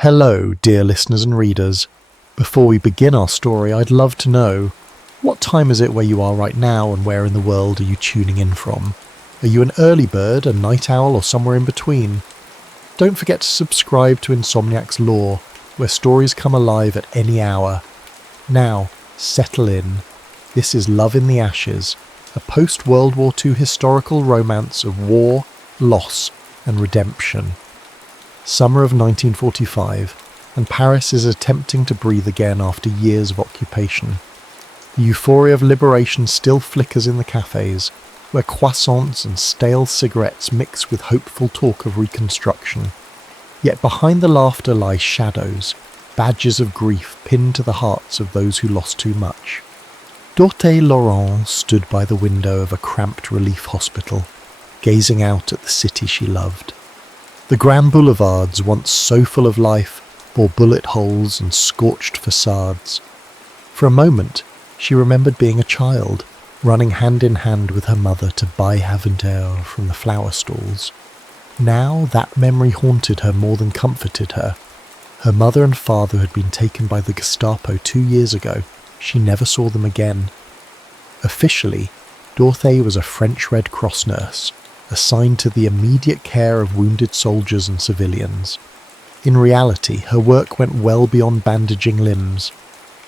Hello, dear listeners and readers. Before we begin our story, I'd love to know, what time is it where you are right now and where in the world are you tuning in from? Are you an early bird, a night owl, or somewhere in between? Don't forget to subscribe to Insomniac's Lore, where stories come alive at any hour. Now, settle in. This is Love in the Ashes, a post-World War II historical romance of war, loss, and redemption. Summer of 1945, and Paris is attempting to breathe again after years of occupation. The euphoria of liberation still flickers in the cafes, where croissants and stale cigarettes mix with hopeful talk of reconstruction. Yet behind the laughter lie shadows, badges of grief pinned to the hearts of those who lost too much. Dorothe Laurent stood by the window of a cramped relief hospital, gazing out at the city she loved. The grand boulevards, once so full of life, bore bullet holes and scorched facades. For a moment, she remembered being a child, running hand in hand with her mother to buy Haventaire from the flower stalls. Now that memory haunted her more than comforted her. Her mother and father had been taken by the Gestapo 2 years ago. She never saw them again. Officially, Dorothe was a French Red Cross nurse, assigned to the immediate care of wounded soldiers and civilians. In reality, her work went well beyond bandaging limbs.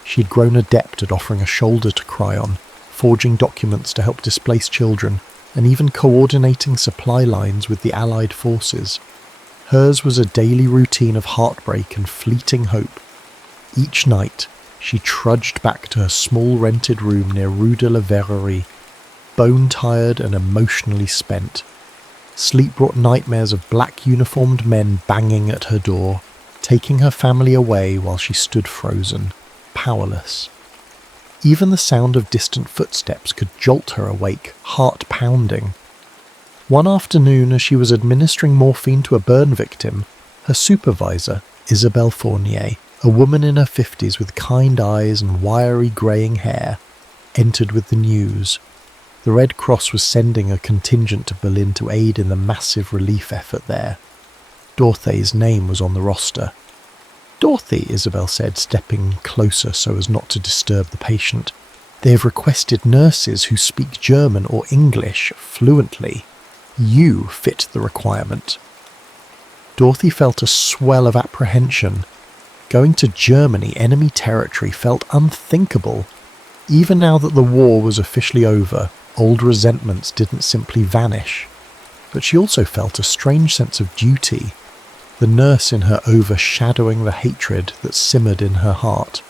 She'd grown adept at offering a shoulder to cry on, forging documents to help displaced children, and even coordinating supply lines with the Allied forces. Hers was a daily routine of heartbreak and fleeting hope. Each night, she trudged back to her small rented room near Rue de la Verrerie, bone-tired and emotionally spent. Sleep brought nightmares of black-uniformed men banging at her door, taking her family away while she stood frozen, powerless. Even the sound of distant footsteps could jolt her awake, heart pounding. One afternoon, as she was administering morphine to a burn victim, her supervisor, Isabelle Fournier, a woman in her 50s with kind eyes and wiry greying hair, entered with the news. The Red Cross was sending a contingent to Berlin to aid in the massive relief effort there. Dorothe's name was on the roster. "Dorothy," Isabel said, stepping closer so as not to disturb the patient. "They have requested nurses who speak German or English fluently. You fit the requirement." Dorothy felt a swell of apprehension. Going to Germany, enemy territory, felt unthinkable. Even now that the war was officially over, old resentments didn't simply vanish. But she also felt a strange sense of duty, the nurse in her overshadowing the hatred that simmered in her heart.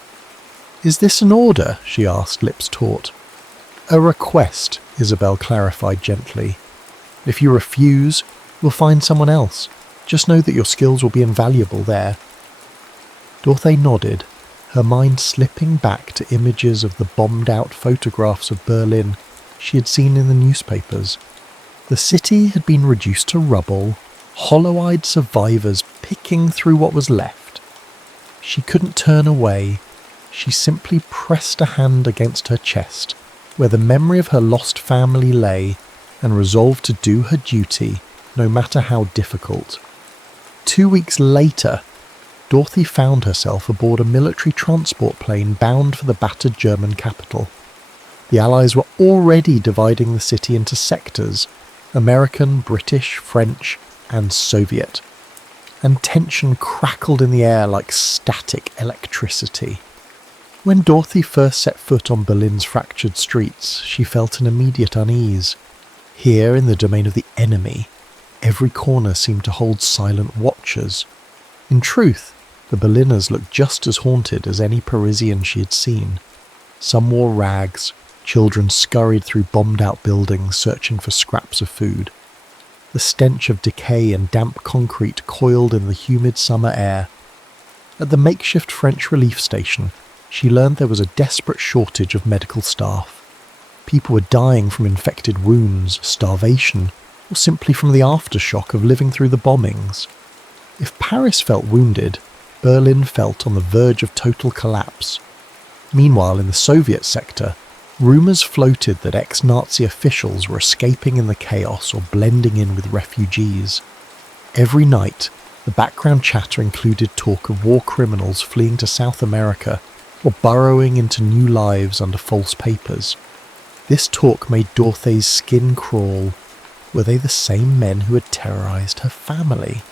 "Is this an order?" she asked, lips taut. "A request," Isabel clarified gently. "If you refuse, we'll find someone else. Just know that your skills will be invaluable there." Dorothe nodded, her mind slipping back to images of the bombed-out photographs of Berlin she had seen in the newspapers. The city had been reduced to rubble, hollow-eyed survivors picking through what was left. She couldn't turn away. She simply pressed a hand against her chest, where the memory of her lost family lay, and resolved to do her duty, no matter how difficult. 2 weeks later, Dorothy found herself aboard a military transport plane bound for the battered German capital. The Allies were already dividing the city into sectors: American, British, French, and Soviet. And tension crackled in the air like static electricity. When Dorothy first set foot on Berlin's fractured streets, she felt an immediate unease. Here, in the domain of the enemy, every corner seemed to hold silent watchers. In truth, the Berliners looked just as haunted as any Parisian she had seen. Some wore rags. Children scurried through bombed-out buildings searching for scraps of food. The stench of decay and damp concrete coiled in the humid summer air. At the makeshift French relief station, she learned there was a desperate shortage of medical staff. People were dying from infected wounds, starvation, or simply from the aftershock of living through the bombings. If Paris felt wounded, Berlin felt on the verge of total collapse. Meanwhile, in the Soviet sector, rumours floated that ex-Nazi officials were escaping in the chaos or blending in with refugees. Every night, The background chatter included talk of war criminals fleeing to South America or burrowing into new lives under false papers. This talk made Dorothy's skin crawl. Were they the same men who had terrorized her family?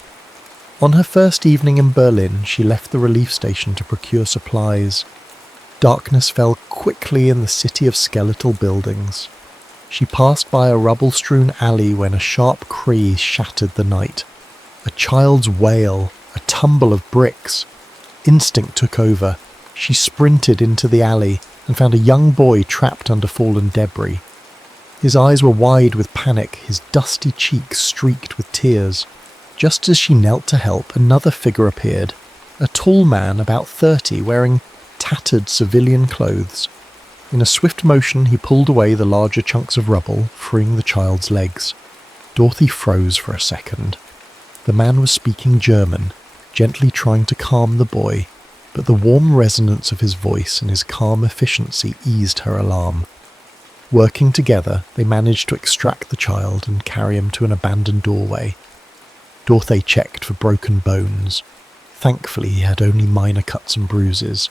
On her first evening in Berlin, she left the relief station to procure supplies. Darkness fell quickly in the city of skeletal buildings. She passed by a rubble-strewn alley when a sharp cry shattered the night. A child's wail, a tumble of bricks. Instinct took over. She sprinted into the alley and found a young boy trapped under fallen debris. His eyes were wide with panic, his dusty cheeks streaked with tears. Just as she knelt to help, another figure appeared, a tall man about 30 wearing tattered civilian clothes. In a swift motion he pulled away the larger chunks of rubble, freeing the child's legs. Dorothy froze for a second. The man was speaking German, gently trying to calm the boy, but the warm resonance of his voice and his calm efficiency eased her alarm. Working together, they managed to extract the child and carry him to an abandoned doorway. Dorothy checked for broken bones. Thankfully, he had only minor cuts and bruises.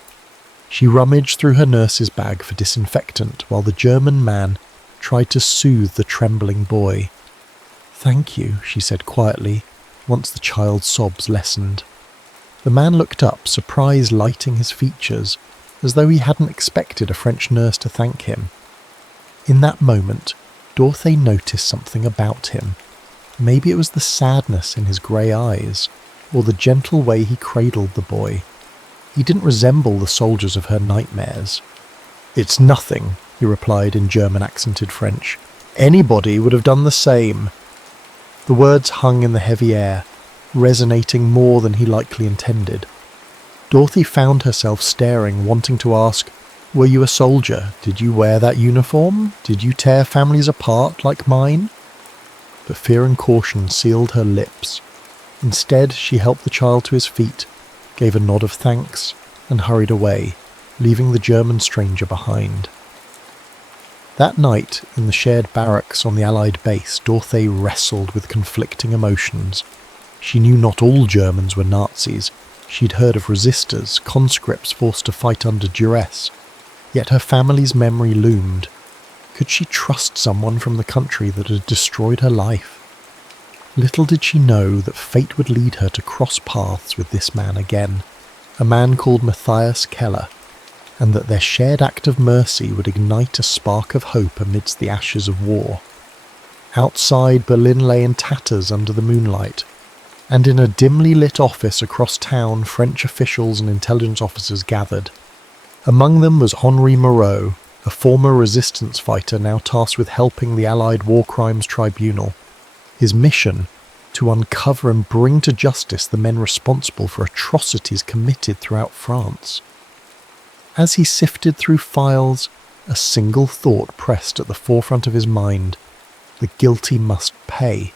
She rummaged through her nurse's bag for disinfectant while the German man tried to soothe the trembling boy. "Thank you," she said quietly, once the child's sobs lessened. The man looked up, surprise lighting his features, as though he hadn't expected a French nurse to thank him. In that moment, Dorothy noticed something about him. Maybe it was the sadness in his grey eyes, or the gentle way he cradled the boy. He didn't resemble the soldiers of her nightmares. "It's nothing," he replied in German-accented French. "Anybody would have done the same." The words hung in the heavy air, resonating more than he likely intended. Dorothy found herself staring, wanting to ask, "Were you a soldier? Did you wear that uniform? Did you tear families apart like mine?" But fear and caution sealed her lips. Instead, she helped the child to his feet, gave a nod of thanks, and hurried away, leaving the German stranger behind. That night, in the shared barracks on the Allied base, Dorothy wrestled with conflicting emotions. She knew not all Germans were Nazis. She'd heard of resistors, conscripts forced to fight under duress. Yet her family's memory loomed. Could she trust someone from the country that had destroyed her life? Little did she know that fate would lead her to cross paths with this man again, a man called Matthias Keller, and that their shared act of mercy would ignite a spark of hope amidst the ashes of war. Outside, Berlin lay in tatters under the moonlight, and in a dimly lit office across town, French officials and intelligence officers gathered. Among them was Henri Moreau, a former resistance fighter now tasked with helping the Allied War Crimes Tribunal. His mission, to uncover and bring to justice the men responsible for atrocities committed throughout France. As he sifted through files, a single thought pressed at the forefront of his mind: the guilty must pay.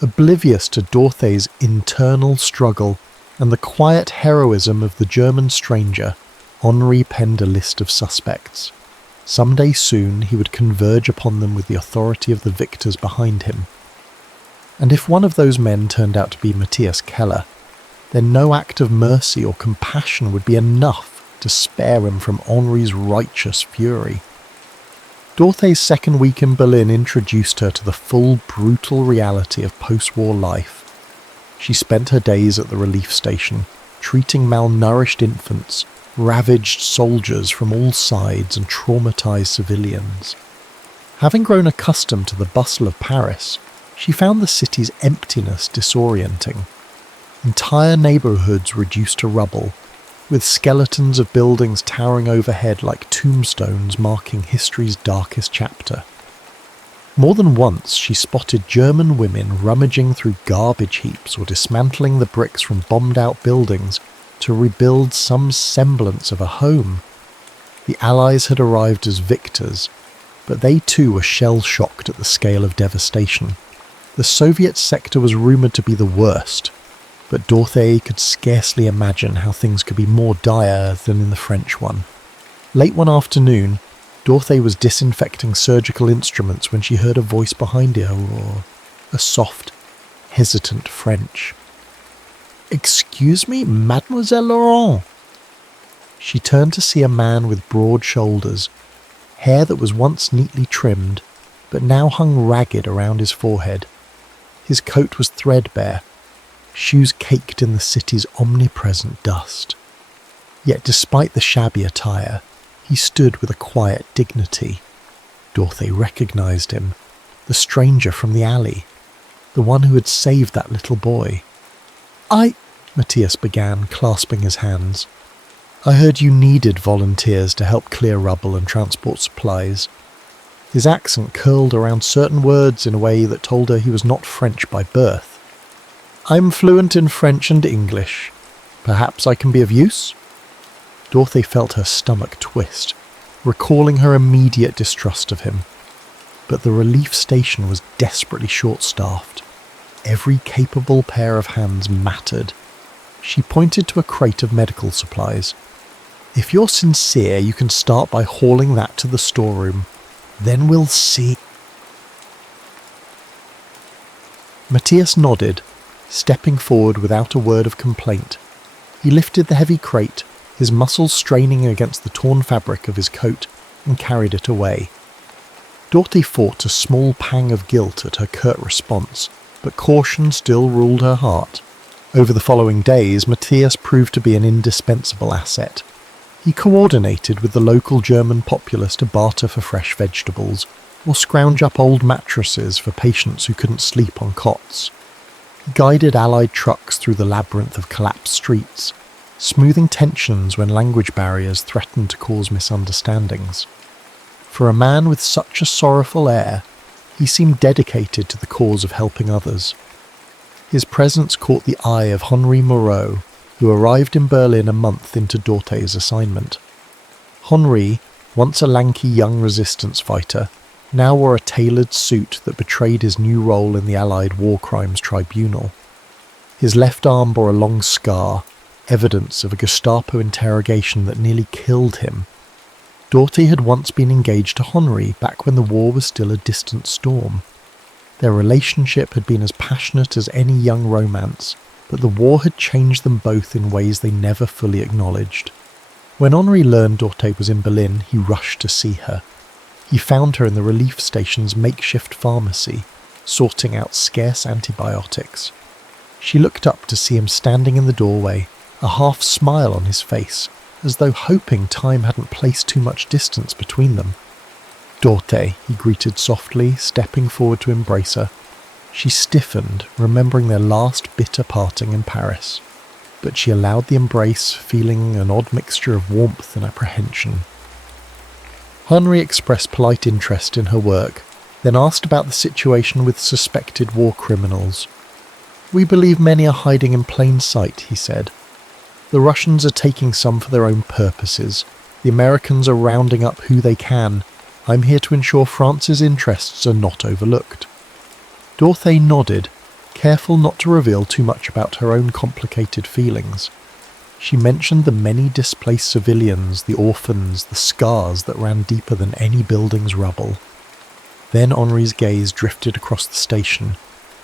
Oblivious to Dorothy's internal struggle and the quiet heroism of the German stranger, Henri penned a list of suspects. Someday soon he would converge upon them with the authority of the victors behind him. And if one of those men turned out to be Matthias Keller, then no act of mercy or compassion would be enough to spare him from Henri's righteous fury. Dorothy's second week in Berlin introduced her to the full, brutal reality of post-war life. She spent her days at the relief station, treating malnourished infants, ravaged soldiers from all sides, and traumatized civilians. Having grown accustomed to the bustle of Paris, she found the city's emptiness disorienting. Entire neighborhoods reduced to rubble, with skeletons of buildings towering overhead like tombstones marking history's darkest chapter. More than once she spotted German women rummaging through garbage heaps or dismantling the bricks from bombed-out buildings to rebuild some semblance of a home. The Allies had arrived as victors, but they too were shell-shocked at the scale of devastation. The Soviet sector was rumoured to be the worst, but Dorothy could scarcely imagine how things could be more dire than in the French one. Late one afternoon, Dorothy was disinfecting surgical instruments when she heard a voice behind her, or a soft, hesitant French. Excuse me, Mademoiselle Laurent." She turned to see a man with broad shoulders, hair that was once neatly trimmed, but now hung ragged around his forehead. His coat was threadbare, shoes caked in the city's omnipresent dust. Yet despite the shabby attire, he stood with a quiet dignity. Dorothy recognized him, the stranger from the alley, the one who had saved that little boy. Matthias began, clasping his hands. "I heard you needed volunteers to help clear rubble and transport supplies." His accent curled around certain words in a way that told her he was not French by birth. "I'm fluent in French and English. Perhaps I can be of use?" Dorothy felt her stomach twist, recalling her immediate distrust of him. But the relief station was desperately short-staffed. Every capable pair of hands mattered. She pointed to a crate of medical supplies. "If you're sincere, you can start by hauling that to the storeroom. Then we'll see." Matthias nodded, stepping forward without a word of complaint. He lifted the heavy crate, his muscles straining against the torn fabric of his coat, and carried it away. Dorothy fought a small pang of guilt at her curt response, but caution still ruled her heart. Over the following days, Matthias proved to be an indispensable asset. He coordinated with the local German populace to barter for fresh vegetables, or scrounge up old mattresses for patients who couldn't sleep on cots. He guided Allied trucks through the labyrinth of collapsed streets, smoothing tensions when language barriers threatened to cause misunderstandings. For a man with such a sorrowful air, he seemed dedicated to the cause of helping others. His presence caught the eye of Henri Moreau, who arrived in Berlin a month into Dorothé's assignment. Henri, once a lanky young resistance fighter, now wore a tailored suit that betrayed his new role in the Allied War Crimes Tribunal. His left arm bore a long scar, evidence of a Gestapo interrogation that nearly killed him. Dorothy had once been engaged to Henri back when the war was still a distant storm. Their relationship had been as passionate as any young romance, but the war had changed them both in ways they never fully acknowledged. When Henri learned Dorothy was in Berlin, he rushed to see her. He found her in the relief station's makeshift pharmacy, sorting out scarce antibiotics. She looked up to see him standing in the doorway, a half smile on his face, as though hoping time hadn't placed too much distance between them. "Dorothy," he greeted softly, stepping forward to embrace her. She stiffened, remembering their last bitter parting in Paris, but she allowed the embrace, feeling an odd mixture of warmth and apprehension. Henri expressed polite interest in her work, then asked about the situation with suspected war criminals. "We believe many are hiding in plain sight," he said. "The Russians are taking some for their own purposes. The Americans are rounding up who they can. I'm here to ensure France's interests are not overlooked." Dorothy nodded, careful not to reveal too much about her own complicated feelings. She mentioned the many displaced civilians, the orphans, the scars that ran deeper than any building's rubble. Then Henri's gaze drifted across the station,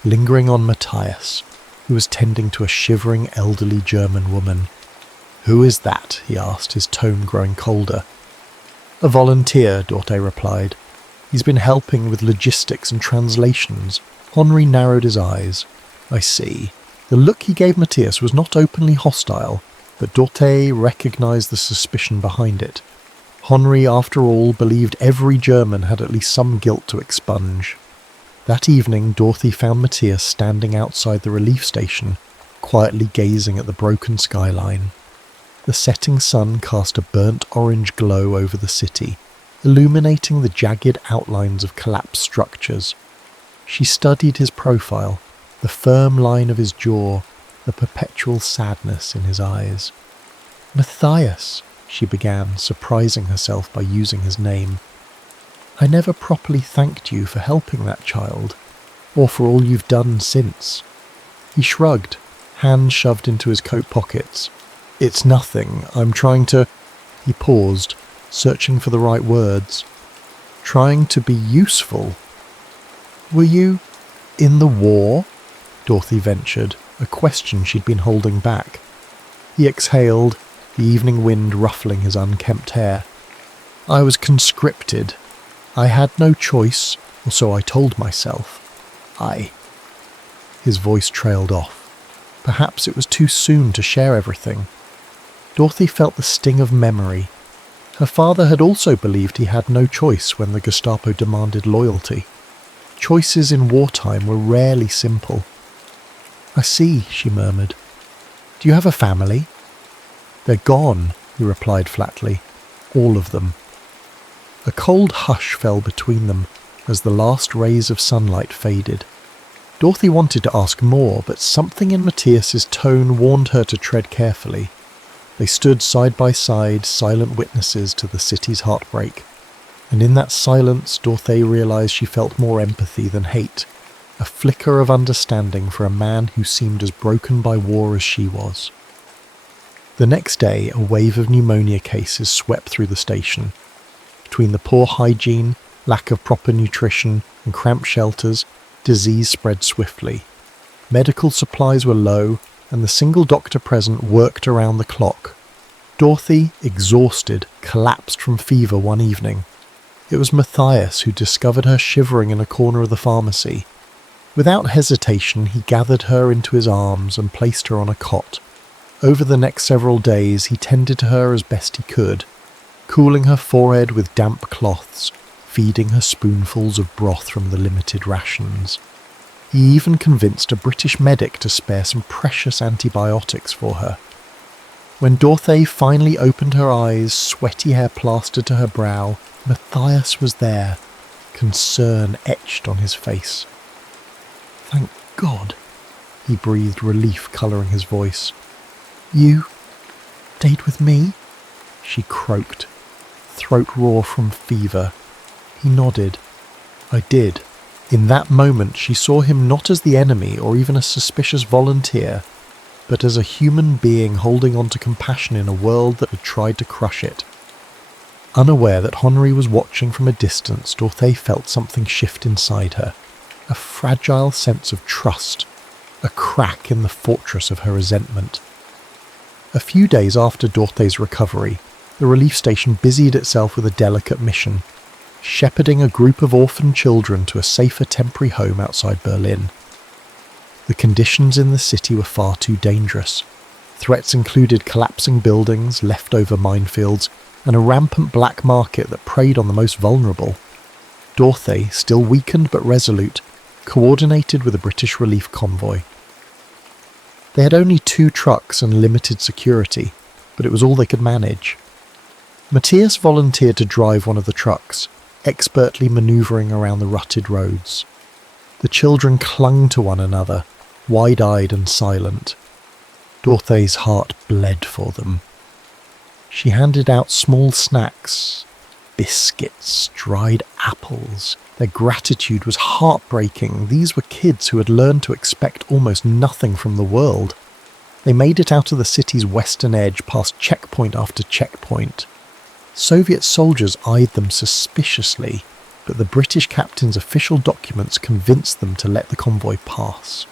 lingering on Matthias, who was tending to a shivering elderly German woman. "Who is that?" he asked, his tone growing colder. "A volunteer," Dorothy replied. "He's been helping with logistics and translations." Henri narrowed his eyes. "I see." The look he gave Matthias was not openly hostile, but Dorothy recognized the suspicion behind it. Henri, after all, believed every German had at least some guilt to expunge. That evening, Dorothy found Matthias standing outside the relief station, quietly gazing at the broken skyline. The setting sun cast a burnt orange glow over the city, illuminating the jagged outlines of collapsed structures. She studied his profile, the firm line of his jaw, the perpetual sadness in his eyes. "Matthias," she began, surprising herself by using his name. "I never properly thanked you for helping that child, or for all you've done since." He shrugged, hands shoved into his coat pockets. "It's nothing. I'm trying to—" He paused, searching for the right words. "Trying to be useful." "Were you in the war?" Dorothy ventured, a question she'd been holding back. He exhaled, the evening wind ruffling his unkempt hair. I was conscripted. I had no choice, or so I told myself. His voice trailed off. Perhaps it was too soon to share everything. Dorothy felt the sting of memory. Her father had also believed he had no choice when the Gestapo demanded loyalty. Choices in wartime were rarely simple. "I see," she murmured. "Do you have a family?" "They're gone," he replied flatly. "All of them." A cold hush fell between them as the last rays of sunlight faded. Dorothy wanted to ask more, but something in Matthias's tone warned her to tread carefully. They stood side by side, silent witnesses to the city's heartbreak. And in that silence, Dorothy realized she felt more empathy than hate, a flicker of understanding for a man who seemed as broken by war as she was. The next day, a wave of pneumonia cases swept through the station. Between the poor hygiene, lack of proper nutrition, and cramped shelters, disease spread swiftly. Medical supplies were low, and the single doctor present worked around the clock. Dorothy, exhausted, collapsed from fever one evening. It was Matthias who discovered her shivering in a corner of the pharmacy. Without hesitation, he gathered her into his arms and placed her on a cot. Over the next several days, he tended to her as best he could, cooling her forehead with damp cloths, feeding her spoonfuls of broth from the limited rations. He even convinced a British medic to spare some precious antibiotics for her. When Dorothy finally opened her eyes, sweaty hair plastered to her brow, Matthias was there, concern etched on his face. "Thank God," he breathed, relief colouring his voice. "You stayed with me?" she croaked, throat raw from fever. He nodded. "I did." In that moment she saw him not as the enemy or even a suspicious volunteer, but as a human being holding on to compassion in a world that had tried to crush it. Unaware that Henri was watching from a distance, Dorothy felt something shift inside her, a fragile sense of trust, a crack in the fortress of her resentment. A few days after Dorothy's recovery, the relief station busied itself with a delicate mission, shepherding a group of orphan children to a safer temporary home outside Berlin. The conditions in the city were far too dangerous. Threats included collapsing buildings, leftover minefields, and a rampant black market that preyed on the most vulnerable. Dorothy, still weakened but resolute, coordinated with a British relief convoy. They had only 2 trucks and limited security, but it was all they could manage. Matthias volunteered to drive one of the trucks, expertly manoeuvring around the rutted roads. The children clung to one another, wide-eyed and silent. Dorothy's heart bled for them. She handed out small snacks, biscuits, dried apples. Their gratitude was heartbreaking. These were kids who had learned to expect almost nothing from the world. They made it out of the city's western edge past checkpoint after checkpoint. Soviet soldiers eyed them suspiciously, but the British captain's official documents convinced them to let the convoy pass.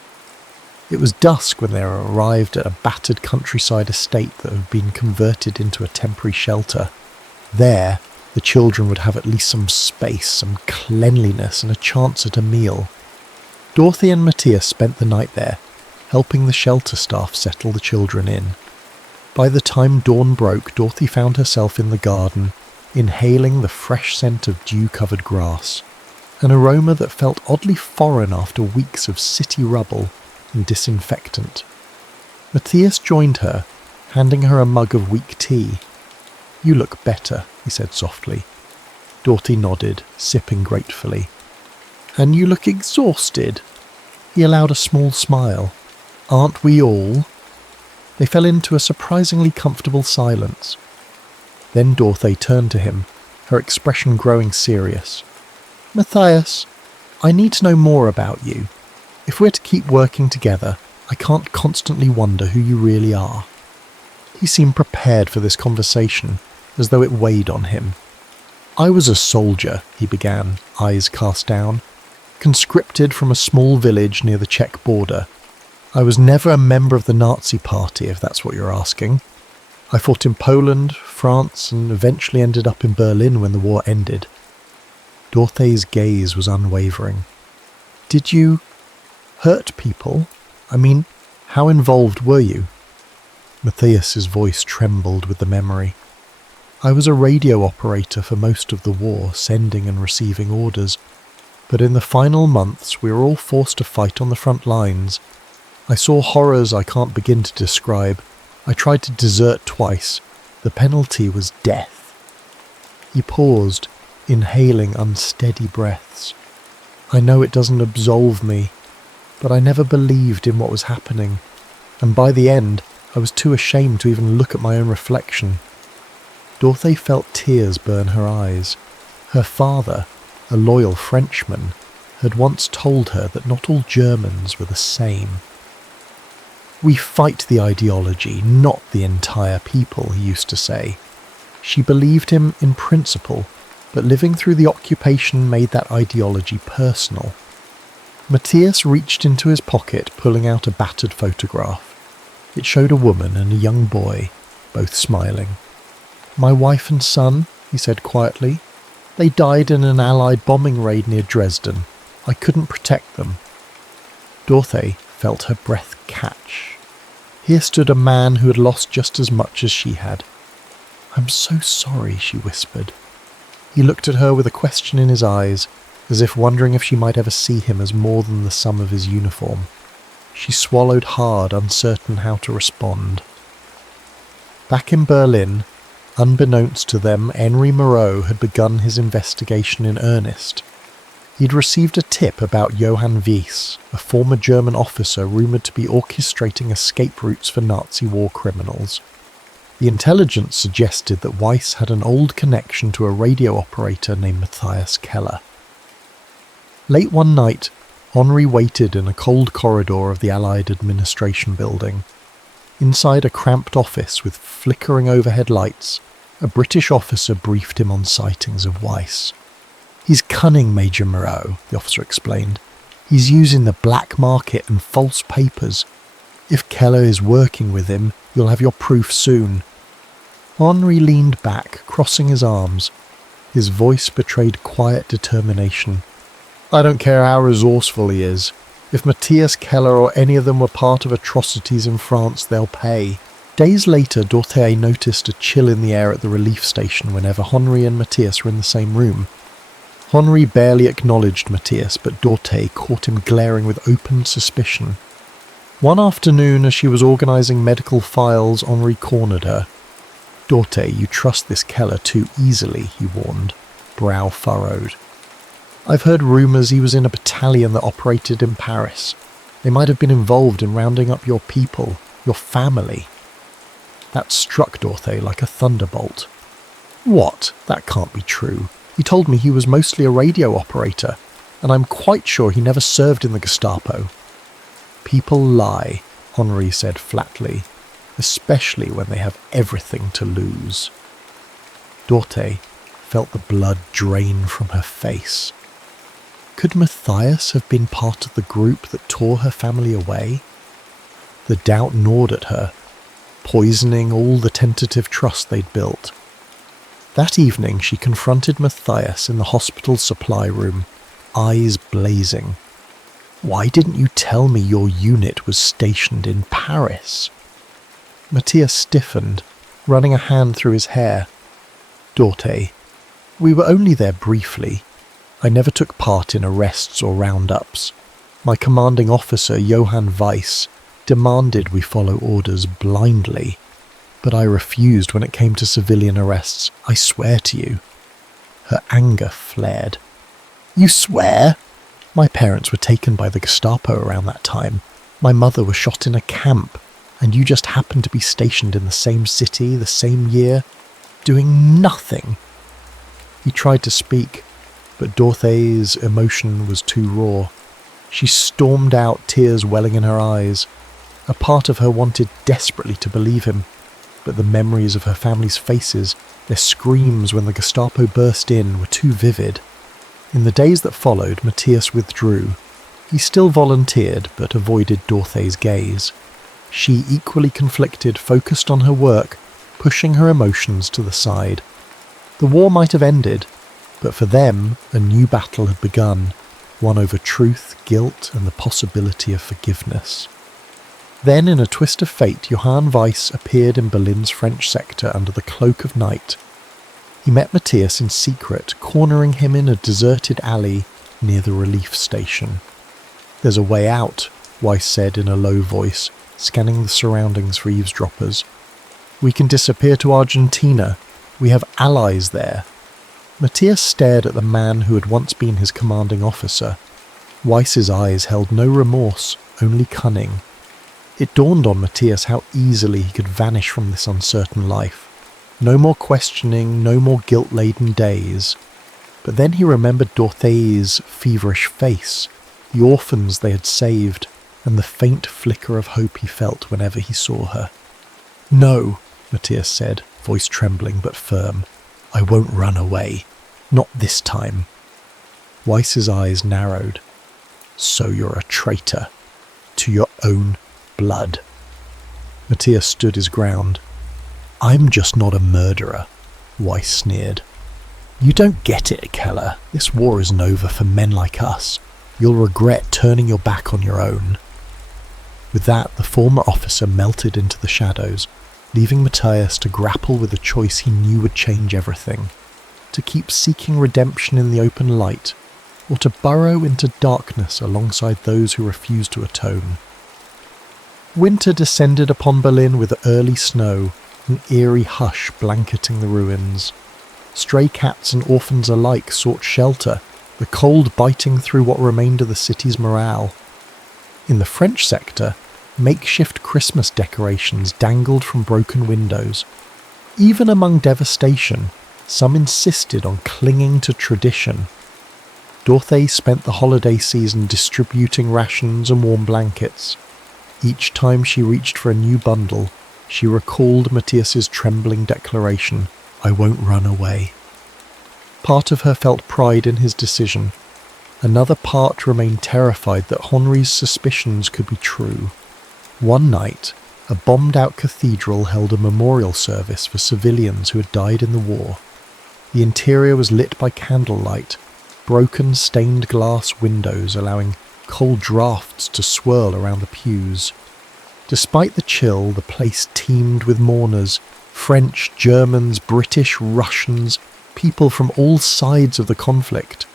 It was dusk when they arrived at a battered countryside estate that had been converted into a temporary shelter. There, the children would have at least some space, some cleanliness, and a chance at a meal. Dorothy and Matthias spent the night there, helping the shelter staff settle the children in. By the time dawn broke, Dorothy found herself in the garden, inhaling the fresh scent of dew-covered grass, an aroma that felt oddly foreign after weeks of city rubble and disinfectant. Matthias joined her, handing her a mug of weak tea. "You look better," he said softly. Dorothy nodded, sipping gratefully. "And you look exhausted." He allowed a small smile. "Aren't we all?" They fell into a surprisingly comfortable silence. Then Dorothy turned to him, her expression growing serious. "Matthias, I need to know more about you. If we're to keep working together, I can't constantly wonder who you really are." He seemed prepared for this conversation, as though it weighed on him. "I was a soldier," he began, eyes cast down, "conscripted from a small village near the Czech border. I was never a member of the Nazi Party, if that's what you're asking. I fought in Poland, France, and eventually ended up in Berlin when the war ended. Dorothé's gaze was unwavering. Did you hurt people? I mean, how involved were you? Matthias's voice trembled with the memory. I was a radio operator for most of the war, sending and receiving orders. But in the final months, we were all forced to fight on the front lines. I saw horrors I can't begin to describe. I tried to desert twice. The penalty was death. He paused, inhaling unsteady breaths. I know it doesn't absolve me, but I never believed in what was happening, and by the end, I was too ashamed to even look at my own reflection. Dorothy felt tears burn her eyes. Her father, a loyal Frenchman, had once told her that not all Germans were the same. We fight the ideology, not the entire people, he used to say. She believed him in principle, but living through the occupation made that ideology personal. Matthias reached into his pocket, pulling out a battered photograph. It showed a woman and a young boy, both smiling. My wife and son, he said quietly. They died in an Allied bombing raid near Dresden. I couldn't protect them. Dorothy felt her breath catch. Here stood a man who had lost just as much as she had. I'm so sorry, she whispered. He looked at her with a question in his eyes, as if wondering if she might ever see him as more than the sum of his uniform. She swallowed hard, uncertain how to respond. Back in Berlin, unbeknownst to them, Henri Moreau had begun his investigation in earnest. He'd received a tip about Johann Wies, a former German officer rumoured to be orchestrating escape routes for Nazi war criminals. The intelligence suggested that Weiss had an old connection to a radio operator named Matthias Keller. Late one night, Henri waited in a cold corridor of the Allied administration building. Inside a cramped office with flickering overhead lights, a British officer briefed him on sightings of Weiss. He's cunning, Major Moreau, the officer explained. He's using the black market and false papers. If Keller is working with him, you'll have your proof soon. Henri leaned back, crossing his arms. His voice betrayed quiet determination. I don't care how resourceful he is. If Matthias Keller or any of them were part of atrocities in France, they'll pay. Days later, Dorothy noticed a chill in the air at the relief station whenever Henri and Matthias were in the same room. Henri barely acknowledged Matthias, but Dorothy caught him glaring with open suspicion. One afternoon, as she was organising medical files, Henri cornered her. Dorothy, you trust this Keller too easily, he warned, brow furrowed. I've heard rumours he was in a battalion that operated in Paris. They might have been involved in rounding up your people, your family. That struck Dorothy like a thunderbolt. What? That can't be true. He told me he was mostly a radio operator, and I'm quite sure he never served in the Gestapo. People lie, Henri said flatly, especially when they have everything to lose. Dorothy felt the blood drain from her face. Could Matthias have been part of the group that tore her family away? The doubt gnawed at her, poisoning all the tentative trust they'd built. That evening she confronted Matthias in the hospital supply room, eyes blazing. Why didn't you tell me your unit was stationed in Paris? Matthias stiffened, running a hand through his hair. Dorothy, we were only there briefly. I never took part in arrests or roundups. My commanding officer, Johann Weiss, demanded we follow orders blindly, but I refused when it came to civilian arrests, I swear to you. Her anger flared. You swear? My parents were taken by the Gestapo around that time. My mother was shot in a camp, and you just happened to be stationed in the same city, the same year, doing nothing. He tried to speak, but Dorothy's emotion was too raw. She stormed out, tears welling in her eyes. A part of her wanted desperately to believe him, but the memories of her family's faces, their screams when the Gestapo burst in, were too vivid. In the days that followed, Matthias withdrew. He still volunteered, but avoided Dorothé's gaze. She, equally conflicted, focused on her work, pushing her emotions to the side. The war might have ended, but for them, a new battle had begun, one over truth, guilt, and the possibility of forgiveness. Then, in a twist of fate, Johann Weiss appeared in Berlin's French sector under the cloak of night. He met Matthias in secret, cornering him in a deserted alley near the relief station. "There's a way out," Weiss said in a low voice, scanning the surroundings for eavesdroppers. "We can disappear to Argentina. We have allies there." Matthias stared at the man who had once been his commanding officer. Weiss's eyes held no remorse, only cunning. It dawned on Matthias how easily he could vanish from this uncertain life. No more questioning, no more guilt-laden days. But then he remembered Dorothé's feverish face, the orphans they had saved, and the faint flicker of hope he felt whenever he saw her. "No," Matthias said, voice trembling but firm. "I won't run away. Not this time." Weiss's eyes narrowed. "So you're a traitor. To your own blood." Matthias stood his ground. "I'm just not a murderer," Weiss sneered. "You don't get it, Keller. This war isn't over for men like us. You'll regret turning your back on your own." With that, the former officer melted into the shadows, leaving Matthias to grapple with a choice he knew would change everything: to keep seeking redemption in the open light, or to burrow into darkness alongside those who refused to atone. Winter descended upon Berlin with early snow, an eerie hush blanketing the ruins. Stray cats and orphans alike sought shelter, the cold biting through what remained of the city's morale. In the French sector, makeshift Christmas decorations dangled from broken windows. Even among devastation, some insisted on clinging to tradition. Dorothée spent the holiday season distributing rations and warm blankets. Each time she reached for a new bundle, she recalled Matthias's trembling declaration, "I won't run away." Part of her felt pride in his decision. Another part remained terrified that Henri's suspicions could be true. One night, a bombed-out cathedral held a memorial service for civilians who had died in the war. The interior was lit by candlelight, broken stained glass windows allowing cold draughts to swirl around the pews. Despite the chill, the place teemed with mourners, French, Germans, British, Russians, people from all sides of the conflict.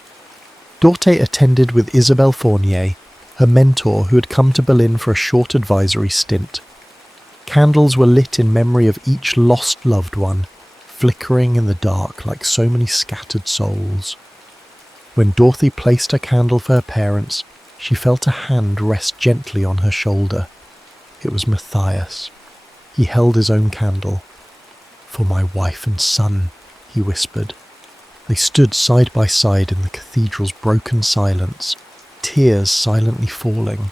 Dorothée attended with Isabelle Fournier, her mentor who had come to Berlin for a short advisory stint. Candles were lit in memory of each lost loved one, flickering in the dark like so many scattered souls. When Dorothée placed her candle for her parents, she felt a hand rest gently on her shoulder. It was Matthias. He held his own candle. "For my wife and son," he whispered. They stood side by side in the cathedral's broken silence, tears silently falling.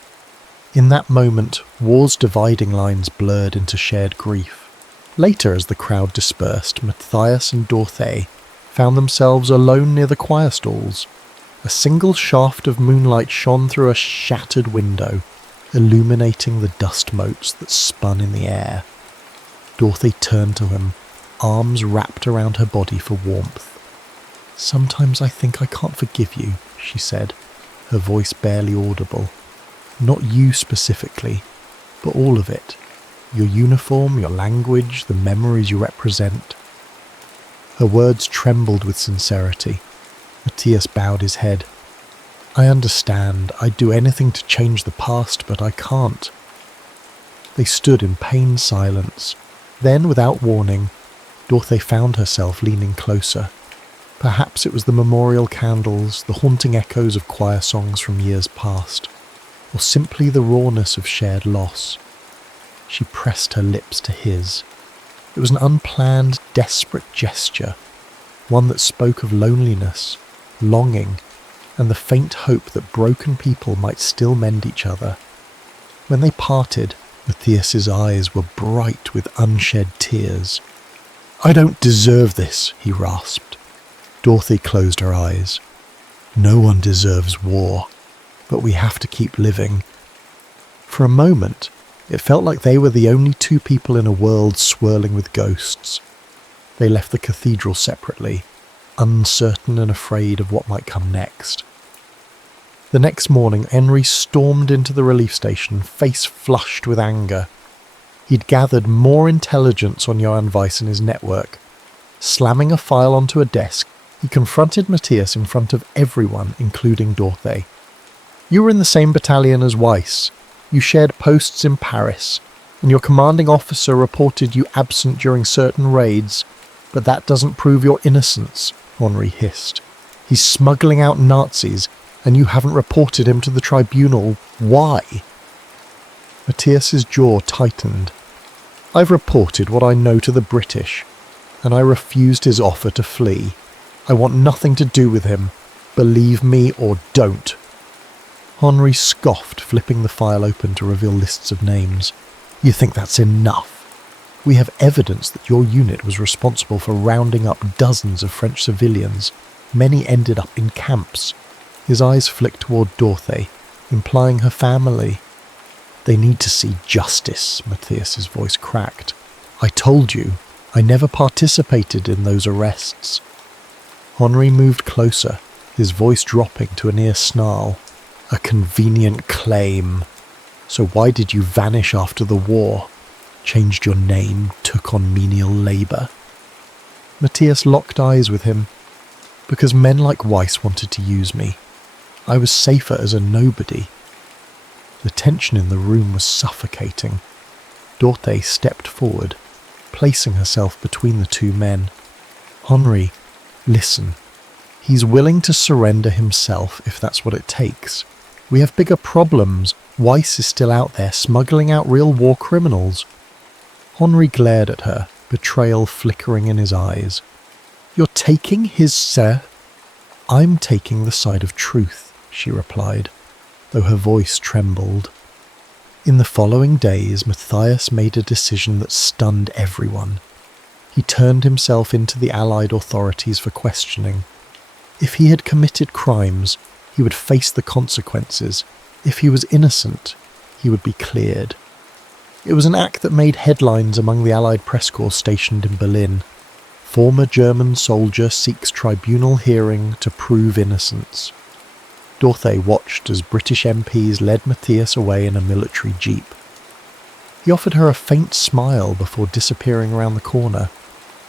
In that moment, war's dividing lines blurred into shared grief. Later, as the crowd dispersed, Matthias and Dorothée found themselves alone near the choir stalls. A single shaft of moonlight shone through a shattered window, illuminating the dust motes that spun in the air. Dorothée turned to him, arms wrapped around her body for warmth. "Sometimes I think I can't forgive you," she said, her voice barely audible. "Not you specifically, but all of it. Your uniform, your language, the memories you represent." Her words trembled with sincerity. Matthias bowed his head. "I understand. I'd do anything to change the past, but I can't." They stood in pained silence. Then, without warning, Dorothée found herself leaning closer. Perhaps it was the memorial candles, the haunting echoes of choir songs from years past, or simply the rawness of shared loss. She pressed her lips to his. It was an unplanned, desperate gesture, one that spoke of loneliness, longing, and the faint hope that broken people might still mend each other. When they parted, Matthias's eyes were bright with unshed tears. "I don't deserve this," he rasped. Dorothée closed her eyes. "No one deserves war. but we have to keep living." For a moment, it felt like they were the only two people in a world swirling with ghosts. They left the cathedral separately, uncertain and afraid of what might come next. The next morning, Henry stormed into the relief station, face flushed with anger. He'd gathered more intelligence on Johann Weiss and his network. Slamming a file onto a desk, he confronted Matthias in front of everyone, including Dorothy. "You were in the same battalion as Weiss. You shared posts in Paris, and your commanding officer reported you absent during certain raids, but that doesn't prove your innocence," Henri hissed. "He's smuggling out Nazis, and you haven't reported him to the tribunal. Why?" Matthias's jaw tightened. "I've reported what I know to the British, and I refused his offer to flee. I want nothing to do with him. Believe me or don't." Henri scoffed, flipping the file open to reveal lists of names. "You think that's enough? We have evidence that your unit was responsible for rounding up dozens of French civilians. Many ended up in camps." His eyes flicked toward Dorothy, implying her family. "They need to see justice," Matthias's voice cracked. "I told you, I never participated in those arrests." Henri moved closer, his voice dropping to a near snarl. "A convenient claim. So why did you vanish after the war? Changed your name, took on menial labour?" Matthias locked eyes with him. "Because men like Weiss wanted to use me. I was safer as a nobody." The tension in the room was suffocating. Dorothy stepped forward, placing herself between the two men. "Henri, listen. He's willing to surrender himself if that's what it takes. We have bigger problems. Weiss is still out there smuggling out real war criminals." Henri glared at her, betrayal flickering in his eyes. "You're taking his sir?" "I'm taking the side of truth," she replied, though her voice trembled. In the following days, Matthias made a decision that stunned everyone. He turned himself into the Allied authorities for questioning. If he had committed crimes, he would face the consequences. If he was innocent, he would be cleared. It was an act that made headlines among the Allied press corps stationed in Berlin. "Former German soldier seeks tribunal hearing to prove innocence." Dorothy watched as British MPs led Matthias away in a military jeep. He offered her a faint smile before disappearing around the corner.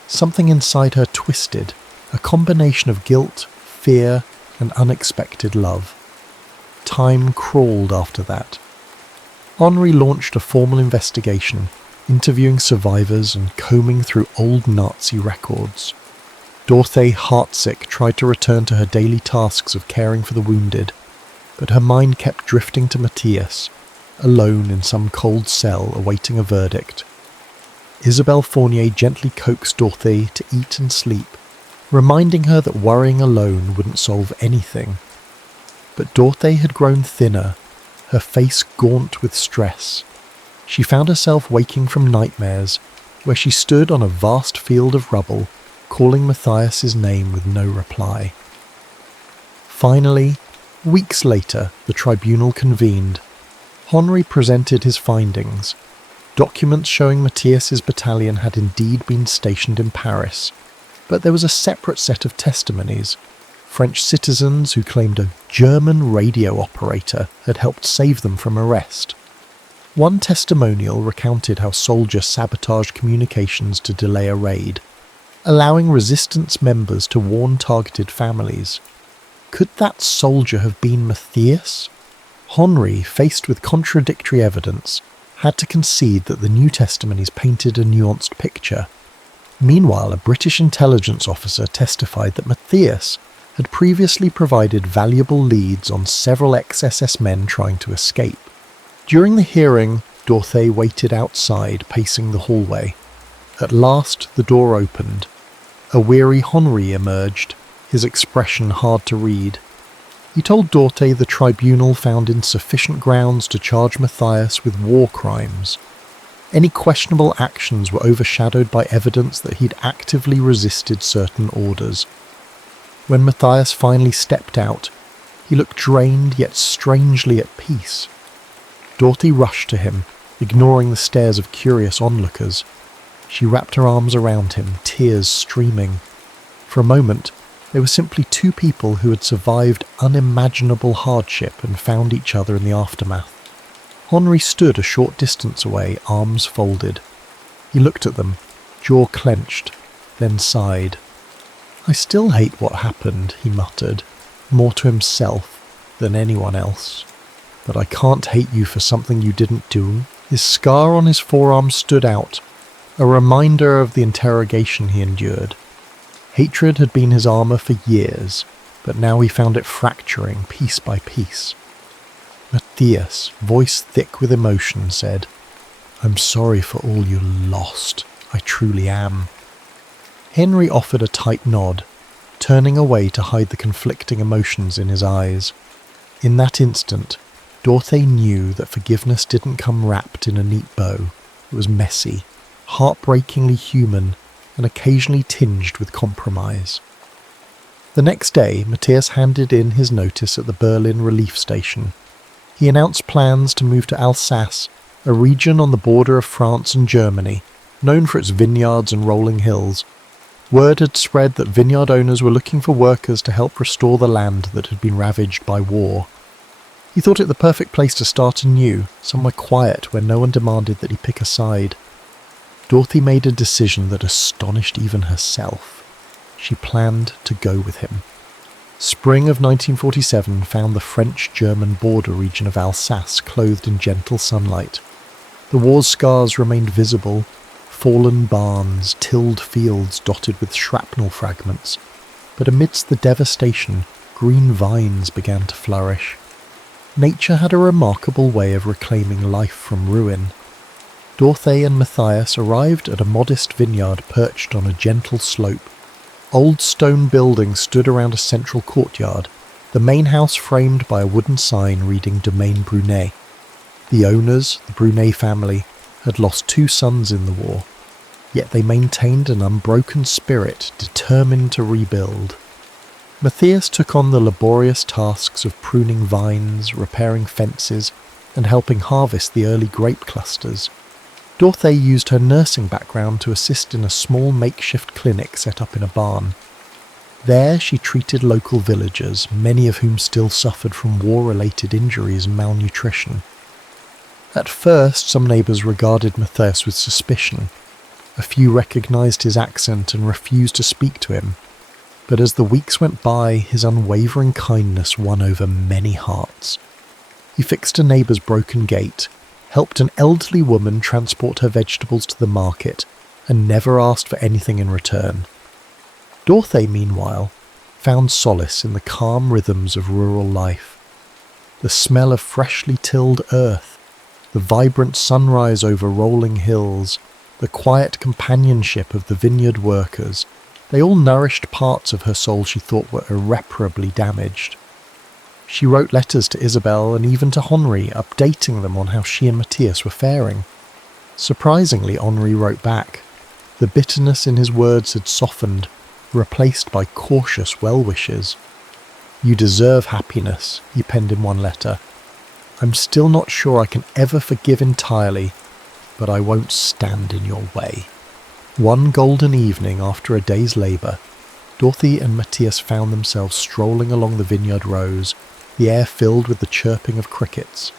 Something inside her twisted, a combination of guilt, fear, and unexpected love. Time crawled after that. Henri launched a formal investigation, interviewing survivors and combing through old Nazi records. Dorothy, heartsick, tried to return to her daily tasks of caring for the wounded, but her mind kept drifting to Matthias, alone in some cold cell awaiting a verdict. Isabelle Fournier gently coaxed Dorothy to eat and sleep, reminding her that worrying alone wouldn't solve anything. But Dorothy had grown thinner, her face gaunt with stress. She found herself waking from nightmares, where she stood on a vast field of rubble, calling Matthias's name with no reply. Finally, weeks later, the tribunal convened. Henri presented his findings. Documents showing Matthias's battalion had indeed been stationed in Paris, but there was a separate set of testimonies. French citizens who claimed a German radio operator had helped save them from arrest. One testimonial recounted how soldiers sabotaged communications to delay a raid, allowing resistance members to warn targeted families. Could that soldier have been Matthias? Henri, faced with contradictory evidence, had to concede that the new testimonies painted a nuanced picture. Meanwhile, a British intelligence officer testified that Matthias had previously provided valuable leads on several ex-SS men trying to escape. During the hearing, Dorothy waited outside, pacing the hallway. At last, the door opened. A weary Henri emerged, his expression hard to read. He told Dorothy the tribunal found insufficient grounds to charge Matthias with war crimes. Any questionable actions were overshadowed by evidence that he'd actively resisted certain orders. When Matthias finally stepped out, He looked drained yet strangely at peace. Dorothy rushed to him, ignoring the stares of curious onlookers. She wrapped her arms around him, tears streaming. For a moment, they were simply two people who had survived unimaginable hardship and found each other in the aftermath. Henri stood a short distance away, arms folded. He looked at them, jaw clenched, then sighed. "I still hate what happened," he muttered, more to himself than anyone else. "But I can't hate you for something you didn't do." His scar on his forearm stood out, a reminder of the interrogation he endured. Hatred had been his armour for years, but now he found it fracturing piece by piece. Matthias, voice thick with emotion, said, "I'm sorry for all you lost. I truly am." Henri offered a tight nod, turning away to hide the conflicting emotions in his eyes. In that instant, Dorothy knew that forgiveness didn't come wrapped in a neat bow. It was messy, heartbreakingly human, and occasionally tinged with compromise. The next day, Matthias handed in his notice at the Berlin relief station. He announced plans to move to Alsace, a region on the border of France and Germany, known for its vineyards and rolling hills. Word had spread that vineyard owners were looking for workers to help restore the land that had been ravaged by war. He thought it the perfect place to start anew, somewhere quiet where no one demanded that he pick a side. Dorothy made a decision that astonished even herself. She planned to go with him. Spring of 1947 found the French-German border region of Alsace clothed in gentle sunlight. The war's scars remained visible, fallen barns, tilled fields dotted with shrapnel fragments. But amidst the devastation, green vines began to flourish. Nature had a remarkable way of reclaiming life from ruin. Dorothy and Matthias arrived at a modest vineyard perched on a gentle slope. Old stone buildings stood around a central courtyard, the main house framed by a wooden sign reading Domaine Brunet. The owners, the Brunet family, had lost 2 sons in the war, yet they maintained an unbroken spirit determined to rebuild. Matthias took on the laborious tasks of pruning vines, repairing fences, and helping harvest the early grape clusters. Dorothy used her nursing background to assist in a small makeshift clinic set up in a barn. There she treated local villagers, many of whom still suffered from war-related injuries and malnutrition. At first, some neighbours regarded Matthias with suspicion. A few recognised his accent and refused to speak to him. But as the weeks went by, his unwavering kindness won over many hearts. He fixed a neighbour's broken gate, helped an elderly woman transport her vegetables to the market, and never asked for anything in return. Dorothy, meanwhile, found solace in the calm rhythms of rural life. The smell of freshly tilled earth, the vibrant sunrise over rolling hills, the quiet companionship of the vineyard workers, they all nourished parts of her soul she thought were irreparably damaged. She wrote letters to Isabel and even to Henri, updating them on how she and Matthias were faring. Surprisingly, Henri wrote back. The bitterness in his words had softened, replaced by cautious well-wishes. "You deserve happiness," he penned in one letter. "I'm still not sure I can ever forgive entirely, but I won't stand in your way." One golden evening after a day's labour, Dorothy and Matthias found themselves strolling along the vineyard rows, the air filled with the chirping of crickets.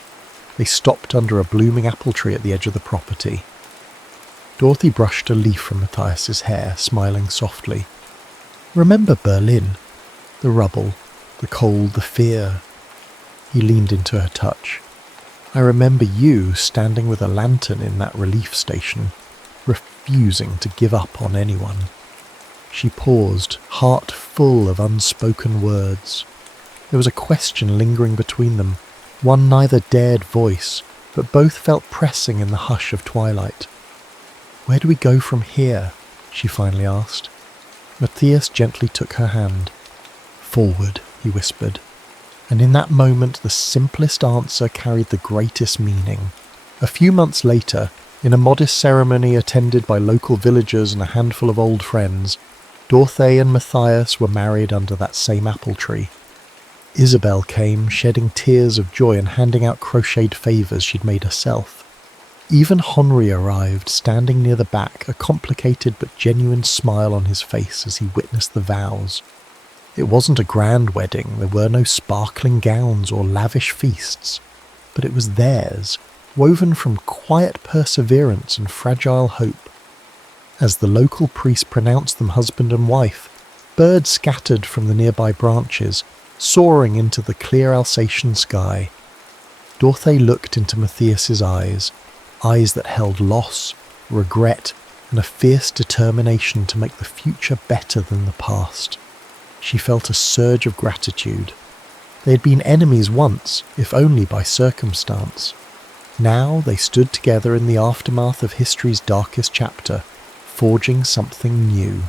They stopped under a blooming apple tree at the edge of the property. Dorothy brushed a leaf from Matthias's hair, smiling softly. "Remember Berlin? The rubble, the cold, the fear." He leaned into her touch. "I remember you standing with a lantern in that relief station, refusing to give up on anyone." She paused, heart full of unspoken words. There was a question lingering between them, one neither dared voice, but both felt pressing in the hush of twilight. "Where do we go from here?" she finally asked. Matthias gently took her hand. "Forward," he whispered. And in that moment the simplest answer carried the greatest meaning. A few months later, in a modest ceremony attended by local villagers and a handful of old friends, Dorothy and Matthias were married under that same apple tree. Isabel came, shedding tears of joy and handing out crocheted favours she'd made herself. Even Henri arrived, standing near the back, a complicated but genuine smile on his face as he witnessed the vows. It wasn't a grand wedding, there were no sparkling gowns or lavish feasts, but it was theirs, woven from quiet perseverance and fragile hope. As the local priest pronounced them husband and wife, birds scattered from the nearby branches, soaring into the clear Alsatian sky. Dorothy looked into Matthias's eyes that held loss, regret, and a fierce determination to make the future better than the past. She felt a surge of gratitude. They had been enemies once, if only by circumstance. Now they stood together in the aftermath of history's darkest chapter, forging something new.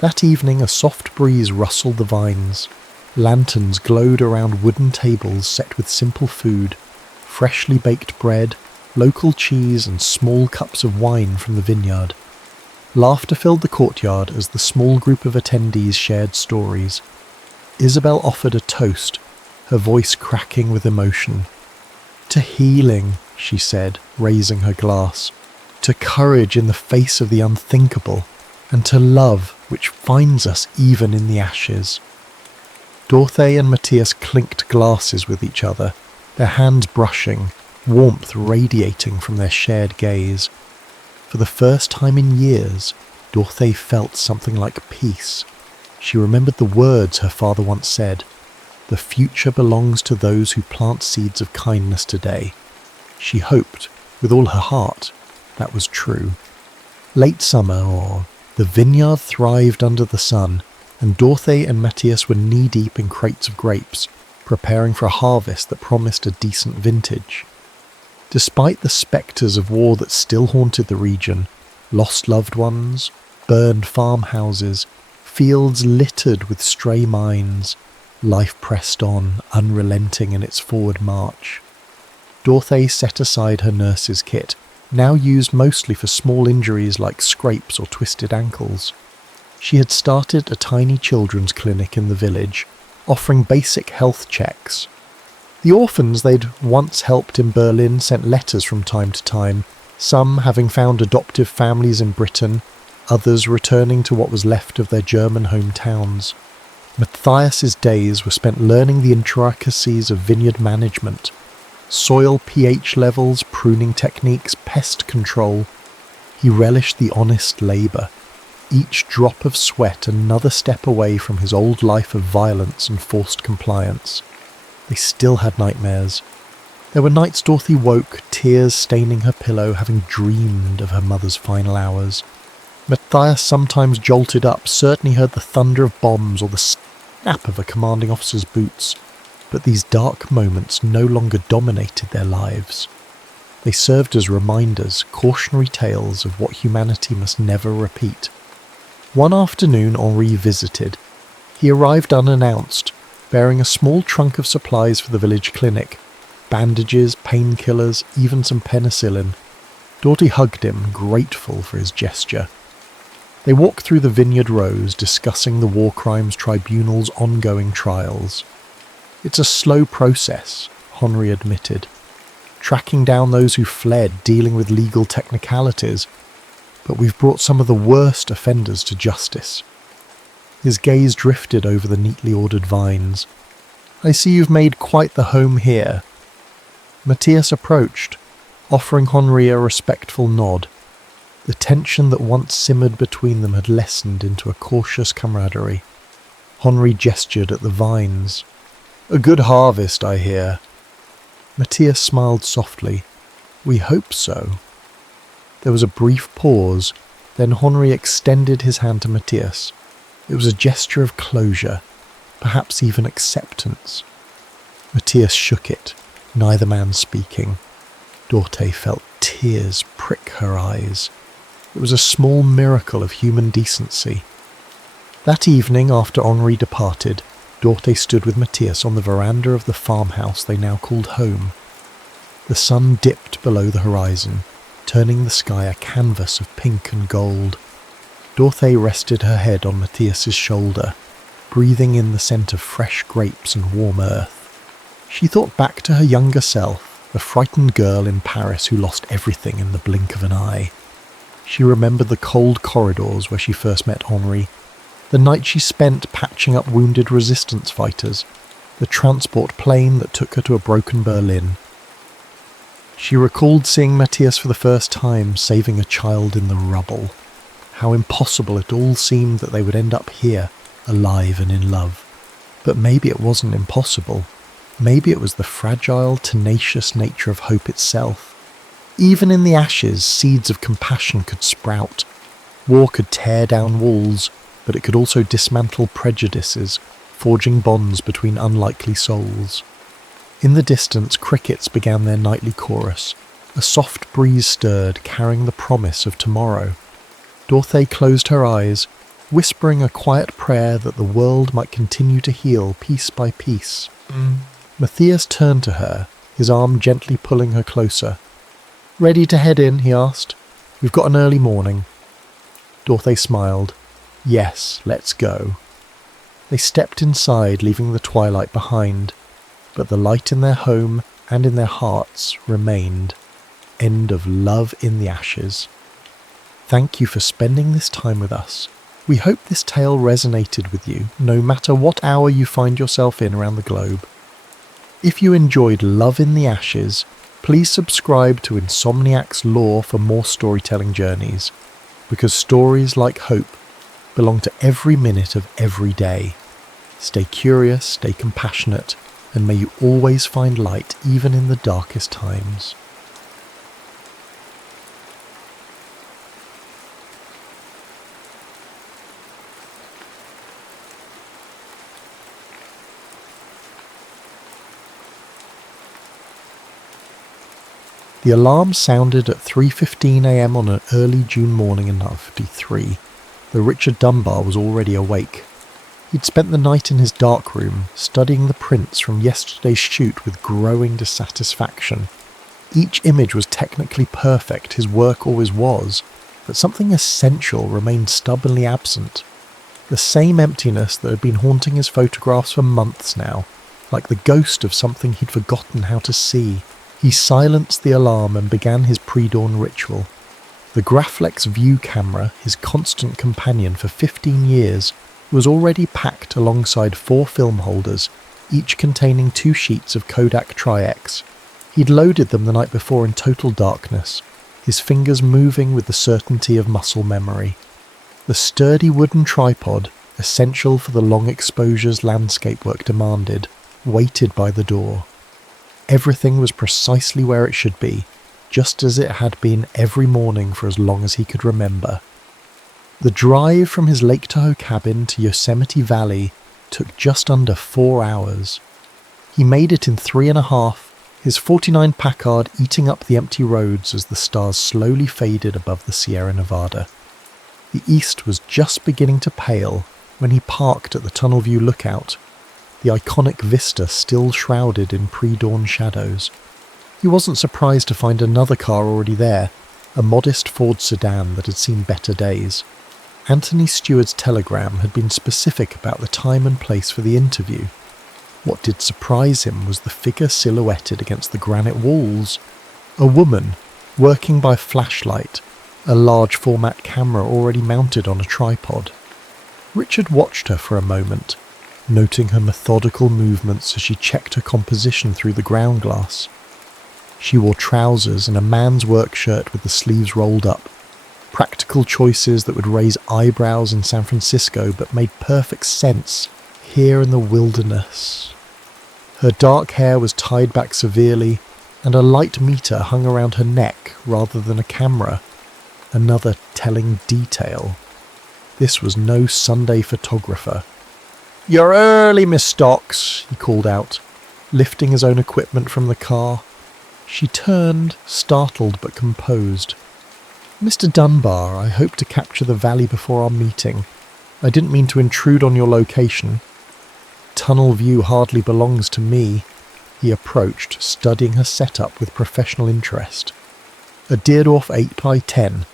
That evening a soft breeze rustled the vines. Lanterns glowed around wooden tables set with simple food, freshly baked bread, local cheese and small cups of wine from the vineyard. Laughter filled the courtyard as the small group of attendees shared stories. Isabel offered a toast, her voice cracking with emotion. "To healing," she said, raising her glass. "To courage in the face of the unthinkable, and to love which finds us even in the ashes." Dorothy and Matthias clinked glasses with each other, their hands brushing, warmth radiating from their shared gaze. For the first time in years, Dorothy felt something like peace. She remembered the words her father once said, "The future belongs to those who plant seeds of kindness today." She hoped, with all her heart, that was true. Late summer, or the vineyard thrived under the sun, and Dorothy and Matthias were knee-deep in crates of grapes, preparing for a harvest that promised a decent vintage. Despite the spectres of war that still haunted the region, lost loved ones, burned farmhouses, fields littered with stray mines, life pressed on, unrelenting in its forward march. Dorothy set aside her nurse's kit, now used mostly for small injuries like scrapes or twisted ankles. She had started a tiny children's clinic in the village, offering basic health checks. The orphans they'd once helped in Berlin sent letters from time to time, some having found adoptive families in Britain, others returning to what was left of their German hometowns. Matthias's days were spent learning the intricacies of vineyard management, soil pH levels, pruning techniques, pest control. He relished the honest labour, each drop of sweat another step away from his old life of violence and forced compliance. They still had nightmares. There were nights Dorothy woke, tears staining her pillow, having dreamed of her mother's final hours. Matthias sometimes jolted up, certain he heard the thunder of bombs or the snap of a commanding officer's boots. But these dark moments no longer dominated their lives. They served as reminders, cautionary tales of what humanity must never repeat. One afternoon Henri visited. He arrived unannounced, bearing a small trunk of supplies for the village clinic, bandages, painkillers, even some penicillin. Dorothy hugged him, grateful for his gesture. They walked through the vineyard rows, discussing the War Crimes Tribunal's ongoing trials. "It's a slow process," Henri admitted. "Tracking down those who fled, dealing with legal technicalities. But we've brought some of the worst offenders to justice." His gaze drifted over the neatly ordered vines. "I see you've made quite the home here." Matthias approached, offering Henri a respectful nod. The tension that once simmered between them had lessened into a cautious camaraderie. Henri gestured at the vines. "A good harvest, I hear." Matthias smiled softly. "We hope so." There was a brief pause, then Henri extended his hand to Matthias. It was a gesture of closure, perhaps even acceptance. Matthias shook it, neither man speaking. Dorothy felt tears prick her eyes. It was a small miracle of human decency. That evening, after Henri departed, Dorothy stood with Matthias on the veranda of the farmhouse they now called home. The sun dipped below the horizon, turning the sky a canvas of pink and gold. Dorothy rested her head on Matthias's shoulder. breathing in the scent of fresh grapes and warm earth. She thought back to her younger self, a frightened girl in Paris who lost everything in the blink of an eye. She remembered the cold corridors where she first met Henri, the night she spent patching up wounded resistance fighters, the transport plane that took her to a broken Berlin. She recalled seeing Matthias for the first time saving a child in the rubble. How impossible it all seemed that they would end up here, alive and in love. But maybe it wasn't impossible. Maybe it was the fragile, tenacious nature of hope itself. Even in the ashes, seeds of compassion could sprout. War could tear down walls, but it could also dismantle prejudices, forging bonds between unlikely souls. In the distance, crickets began their nightly chorus. A soft breeze stirred, carrying the promise of tomorrow. Dorothy closed her eyes, whispering a quiet prayer that the world might continue to heal piece by piece. Matthias turned to her, his arm gently pulling her closer. "Ready to head in?" he asked. "We've got an early morning." Dorothy smiled. "Yes, let's go." They stepped inside, leaving the twilight behind, but the light in their home and in their hearts remained. End of Love in the Ashes. Thank you for spending this time with us. We hope this tale resonated with you, no matter what hour you find yourself in around the globe. If you enjoyed Love in the Ashes, please subscribe to Insomniac's Lore for more storytelling journeys, because stories like hope belong to every minute of every day. Stay curious, stay compassionate, and may you always find light even in the darkest times. The alarm sounded at 3:15 a.m. on an early June morning in 1953, though Richard Dunbar was already awake. He'd spent the night in his darkroom, studying the prints from yesterday's shoot with growing dissatisfaction. Each image was technically perfect, his work always was, but something essential remained stubbornly absent. The same emptiness that had been haunting his photographs for months now, like the ghost of something he'd forgotten how to see. He silenced the alarm and began his pre-dawn ritual. The Graflex View camera, his constant companion for 15 years, was already packed alongside 4 film holders, each containing 2 sheets of Kodak Tri-X. He'd loaded them the night before in total darkness, his fingers moving with the certainty of muscle memory. The sturdy wooden tripod, essential for the long exposures landscape work demanded, waited by the door. Everything was precisely where it should be, just as it had been every morning for as long as he could remember. The drive from his Lake Tahoe cabin to Yosemite Valley took just under 4 hours. He made it in 3.5, his 49 Packard eating up the empty roads as the stars slowly faded above the Sierra Nevada. The east was just beginning to pale when he parked at the Tunnel View Lookout, the iconic vista still shrouded in pre-dawn shadows. He wasn't surprised to find another car already there, a modest Ford sedan that had seen better days. Anthony Stewart's telegram had been specific about the time and place for the interview. What did surprise him was the figure silhouetted against the granite walls. A woman, working by flashlight, a large format camera already mounted on a tripod. Richard watched her for a moment, noting her methodical movements as she checked her composition through the ground glass. She wore trousers and a man's work shirt with the sleeves rolled up, practical choices that would raise eyebrows in San Francisco but made perfect sense here in the wilderness. Her dark hair was tied back severely, and a light meter hung around her neck rather than a camera, another telling detail. This was no Sunday photographer. "You're early, Miss Stocks," he called out, lifting his own equipment from the car. She turned, startled but composed. "Mr. Dunbar, I hope to capture the valley before our meeting. I didn't mean to intrude on your location. Tunnel View hardly belongs to me," he approached, studying her setup with professional interest. A Deardorff 8x10,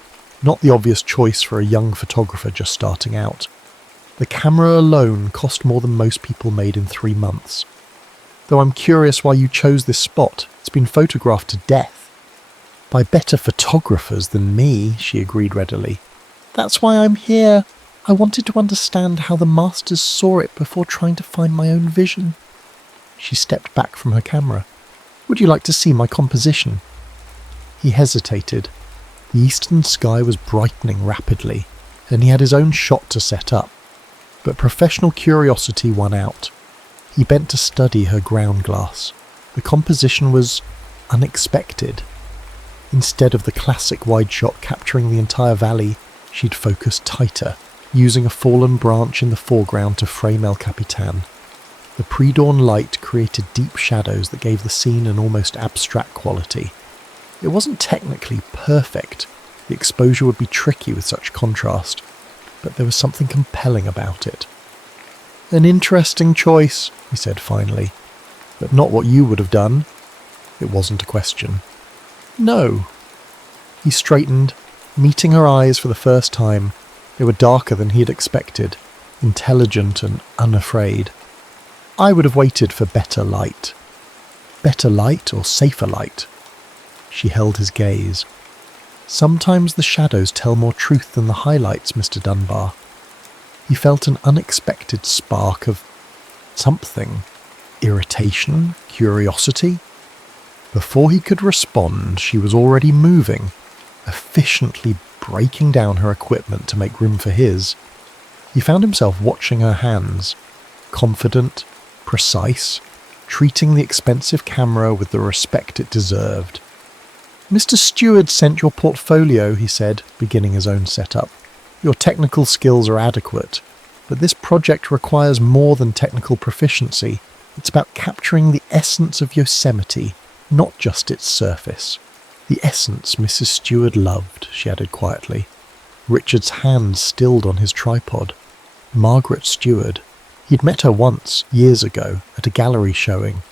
not the obvious choice for a young photographer just starting out. The camera alone cost more than most people made in 3 months. Though I'm curious why you chose this spot. It's been photographed to death. By better photographers than me, she agreed readily. That's why I'm here. I wanted to understand how the masters saw it before trying to find my own vision. She stepped back from her camera. Would you like to see my composition? He hesitated. The eastern sky was brightening rapidly, and he had his own shot to set up. But professional curiosity won out. He bent to study her ground glass. The composition was unexpected. Instead of the classic wide shot capturing the entire valley, she'd focused tighter, using a fallen branch in the foreground to frame El Capitan. The pre-dawn light created deep shadows that gave the scene an almost abstract quality. It wasn't technically perfect. The exposure would be tricky with such contrast, but there was something compelling about it. An interesting choice, he said finally, but not what you would have done. It wasn't a question. No. He straightened, meeting her eyes for the first time. They were darker than he had expected, intelligent and unafraid. I would have waited for better light. Better light or safer light? She held his gaze. Sometimes the shadows tell more truth than the highlights, Mr. Dunbar. He felt an unexpected spark of something. Irritation? Curiosity? Before he could respond, she was already moving, efficiently breaking down her equipment to make room for his. He found himself watching her hands, confident, precise, treating the expensive camera with the respect it deserved. Mr. Stewart sent your portfolio, he said, beginning his own setup. Your technical skills are adequate, but this project requires more than technical proficiency. It's about capturing the essence of Yosemite, not just its surface. The essence Mrs. Stewart loved, she added quietly. Richard's hand stilled on his tripod. Margaret Stewart. He'd met her once, years ago, at a gallery showing.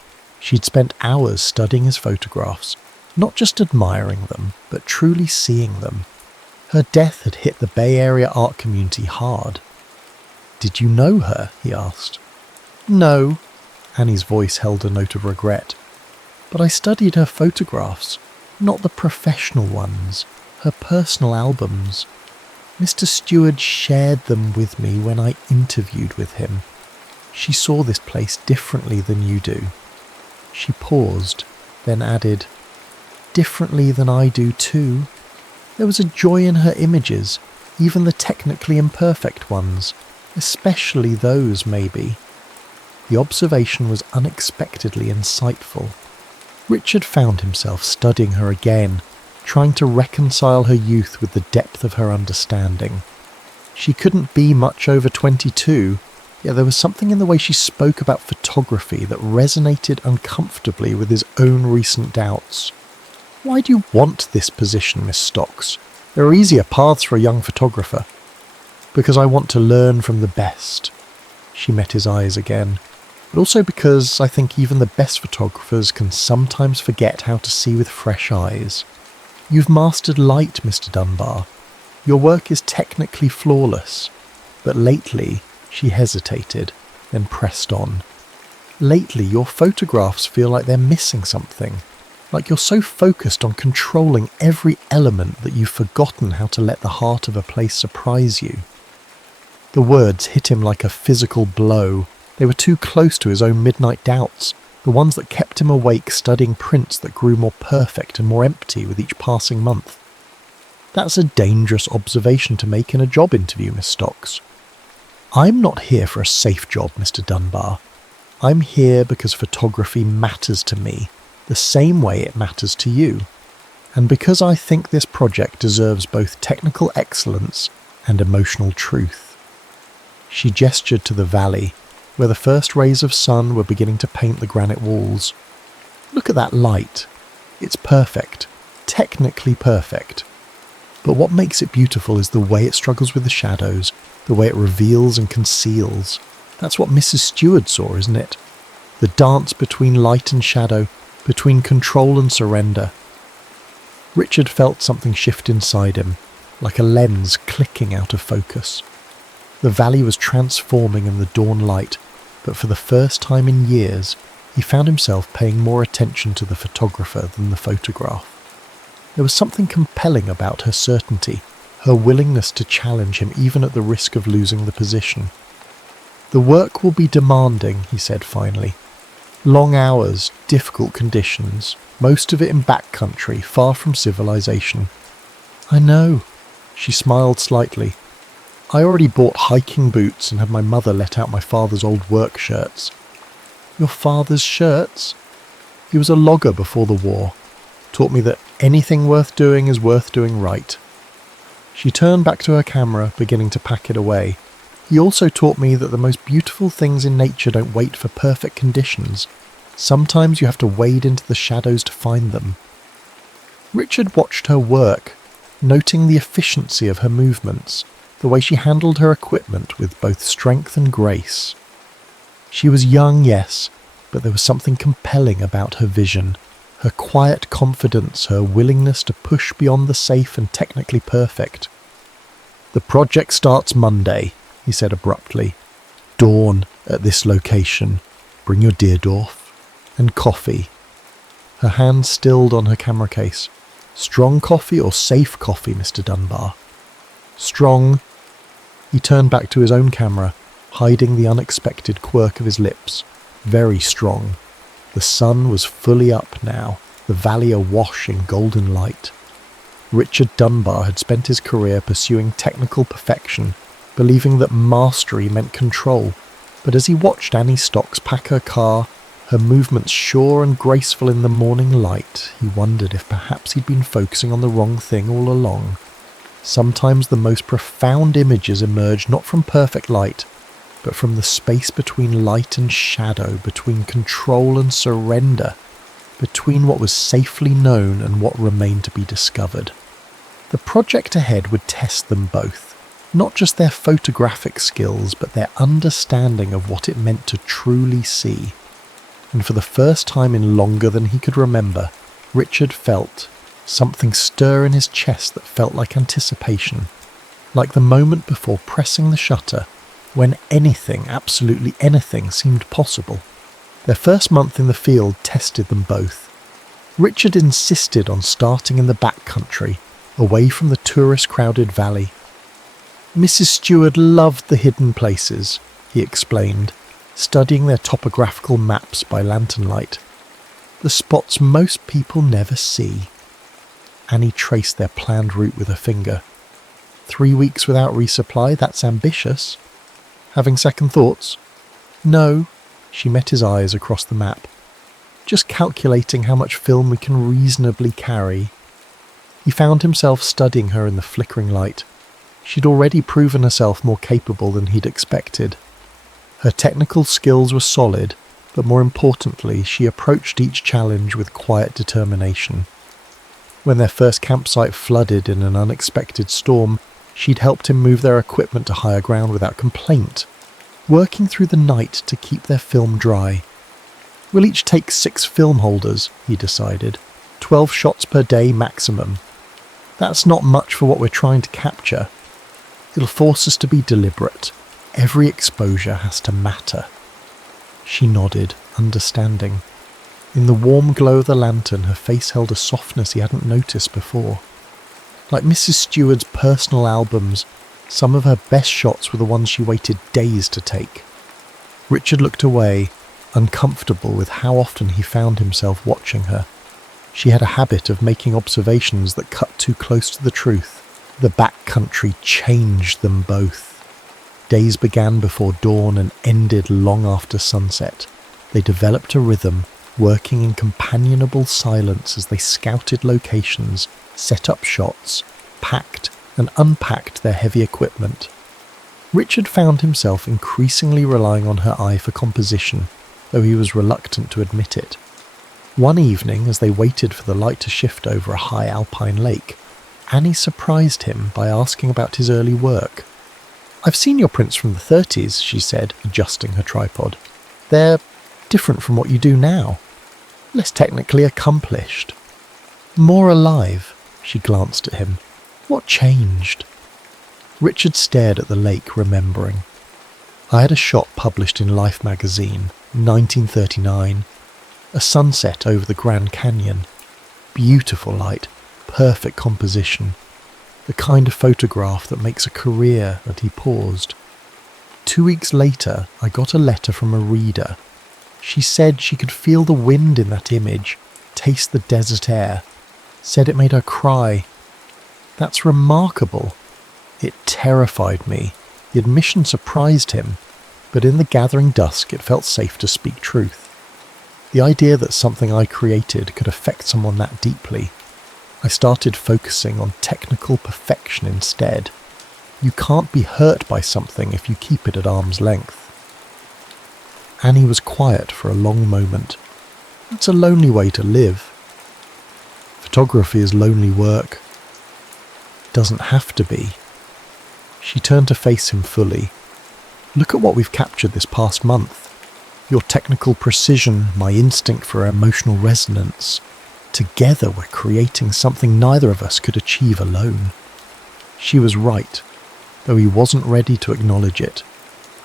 She'd spent hours studying his photographs, not just admiring them, but truly seeing them. Her death had hit the Bay Area art community hard. Did you know her? He asked. No. Annie's voice held a note of regret. But I studied her photographs, not the professional ones, her personal albums. Mr. Stewart shared them with me when I interviewed with him. She saw this place differently than you do. She paused, then added, differently than I do too. There was a joy in her images, even the technically imperfect ones, especially those, maybe. The observation was unexpectedly insightful. Richard found himself studying her again, trying to reconcile her youth with the depth of her understanding. She couldn't be much over 22, yet there was something in the way she spoke about photography that resonated uncomfortably with his own recent doubts. Why do you want this position, Miss Stocks? There are easier paths for a young photographer. Because I want to learn from the best. She met his eyes again. But also because I think even the best photographers can sometimes forget how to see with fresh eyes. You've mastered light, Mr. Dunbar. Your work is technically flawless. But lately, she hesitated, then pressed on. Lately, your photographs feel like they're missing something. Like you're so focused on controlling every element that you've forgotten how to let the heart of a place surprise you. The words hit him like a physical blow. They were too close to his own midnight doubts, the ones that kept him awake studying prints that grew more perfect and more empty with each passing month. That's a dangerous observation to make in a job interview, Miss Stocks. I'm not here for a safe job, Mr. Dunbar. I'm here because photography matters to me, the same way it matters to you, and because I think this project deserves both technical excellence and emotional truth. She gestured to the valley, where the first rays of sun were beginning to paint the granite walls. Look at that light. It's perfect, technically perfect. But what makes it beautiful is the way it struggles with the shadows, the way it reveals and conceals. That's what Mrs. Stewart saw, isn't it? The dance between light and shadow, between control and surrender. Richard felt something shift inside him, like a lens clicking out of focus. The valley was transforming in the dawn light, but for the first time in years, he found himself paying more attention to the photographer than the photograph. There was something compelling about her certainty, her willingness to challenge him even at the risk of losing the position. "The work will be demanding," he said finally. "Long hours, difficult conditions, most of it in backcountry, far from civilization." "I know." She smiled slightly. "I already bought hiking boots and had my mother let out my father's old work shirts." "Your father's shirts?" "He was a logger before the war. Taught me that anything worth doing is worth doing right." She turned back to her camera, beginning to pack it away. "He also taught me that the most beautiful things in nature don't wait for perfect conditions. Sometimes you have to wade into the shadows to find them." Richard watched her work, noting the efficiency of her movements, the way she handled her equipment with both strength and grace. She was young, yes, but there was something compelling about her vision, her quiet confidence, her willingness to push beyond the safe and technically perfect. "The project starts Monday," he said abruptly. "Dawn at this location. Bring your Deerdorf. And coffee." Her hand stilled on her camera case. "Strong coffee or safe coffee, Mr. Dunbar?" "Strong." He turned back to his own camera, hiding the unexpected quirk of his lips. "Very strong." The sun was fully up now, the valley awash in golden light. Richard Dunbar had spent his career pursuing technical perfection, believing that mastery meant control, but as he watched Annie Stocks pack her car, her movements sure and graceful in the morning light, he wondered if perhaps he'd been focusing on the wrong thing all along. Sometimes the most profound images emerge not from perfect light, but from the space between light and shadow, between control and surrender, between what was safely known and what remained to be discovered. The project ahead would test them both, not just their photographic skills, but their understanding of what it meant to truly see. And for the first time in longer than he could remember, Richard felt something stir in his chest that felt like anticipation, like the moment before pressing the shutter, when anything, absolutely anything, seemed possible. Their first month in the field tested them both. Richard insisted on starting in the backcountry, away from the tourist-crowded valley. Mrs. Stewart loved the hidden places, he explained, studying their topographical maps by lantern light. The spots most people never see. Annie traced their planned route with her finger. 3 weeks without resupply, that's ambitious. Having second thoughts? No, she met his eyes across the map. Just calculating how much film we can reasonably carry. He found himself studying her in the flickering light. She'd already proven herself more capable than he'd expected. Her technical skills were solid, but more importantly, she approached each challenge with quiet determination. When their first campsite flooded in an unexpected storm, she'd helped him move their equipment to higher ground without complaint, working through the night to keep their film dry. "We'll each take 6 film holders," he decided. 12 shots per day maximum. That's not much for what we're trying to capture. It'll force us to be deliberate. Every exposure has to matter. She nodded, understanding. In the warm glow of the lantern, her face held a softness he hadn't noticed before. Like Mrs. Stewart's personal albums, some of her best shots were the ones she waited days to take. Richard looked away, uncomfortable with how often he found himself watching her. She had a habit of making observations that cut too close to the truth. The backcountry changed them both. Days began before dawn and ended long after sunset. They developed a rhythm, working in companionable silence as they scouted locations, set up shots, packed and unpacked their heavy equipment. Richard found himself increasingly relying on her eye for composition, though he was reluctant to admit it. One evening, as they waited for the light to shift over a high alpine lake, Annie surprised him by asking about his early work. "I've seen your prints from the 30s, she said, adjusting her tripod. "They're different from what you do now. Less technically accomplished. More alive," she glanced at him. "What changed?" Richard stared at the lake, remembering. I had a shot published in Life magazine, 1939. A sunset over the Grand Canyon. Beautiful light, perfect composition. The kind of photograph that makes a career, and he paused. 2 weeks later, I got a letter from a reader. She said she could feel the wind in that image, taste the desert air. Said it made her cry. That's remarkable. It terrified me. The admission surprised him, but in the gathering dusk it felt safe to speak truth. The idea that something I created could affect someone that deeply. I started focusing on technical perfection instead. You can't be hurt by something if you keep it at arm's length. Annie was quiet for a long moment. It's a lonely way to live. Photography is lonely work. It doesn't have to be. She turned to face him fully. Look at what we've captured this past month. Your technical precision, my instinct for emotional resonance. Together we're creating something neither of us could achieve alone. She was right, though he wasn't ready to acknowledge it.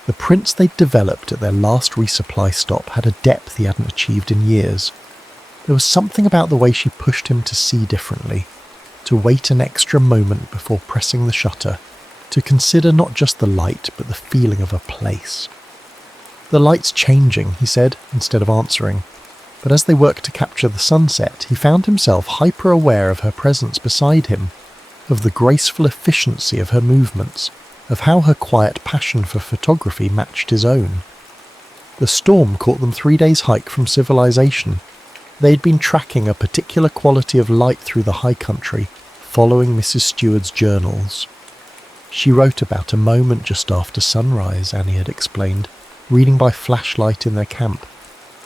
The prints they'd developed at their last resupply stop had a depth he hadn't achieved in years. There was something about the way she pushed him to see differently, to wait an extra moment before pressing the shutter, to consider not just the light but the feeling of a place. The light's changing, he said, instead of answering. But as they worked to capture the sunset, he found himself hyper-aware of her presence beside him, of the graceful efficiency of her movements, of how her quiet passion for photography matched his own. The storm caught them 3 days' hike from civilization. They'd been tracking a particular quality of light through the high country, following Mrs. Stewart's journals. She wrote about a moment just after sunrise, Annie had explained, reading by flashlight in their camp,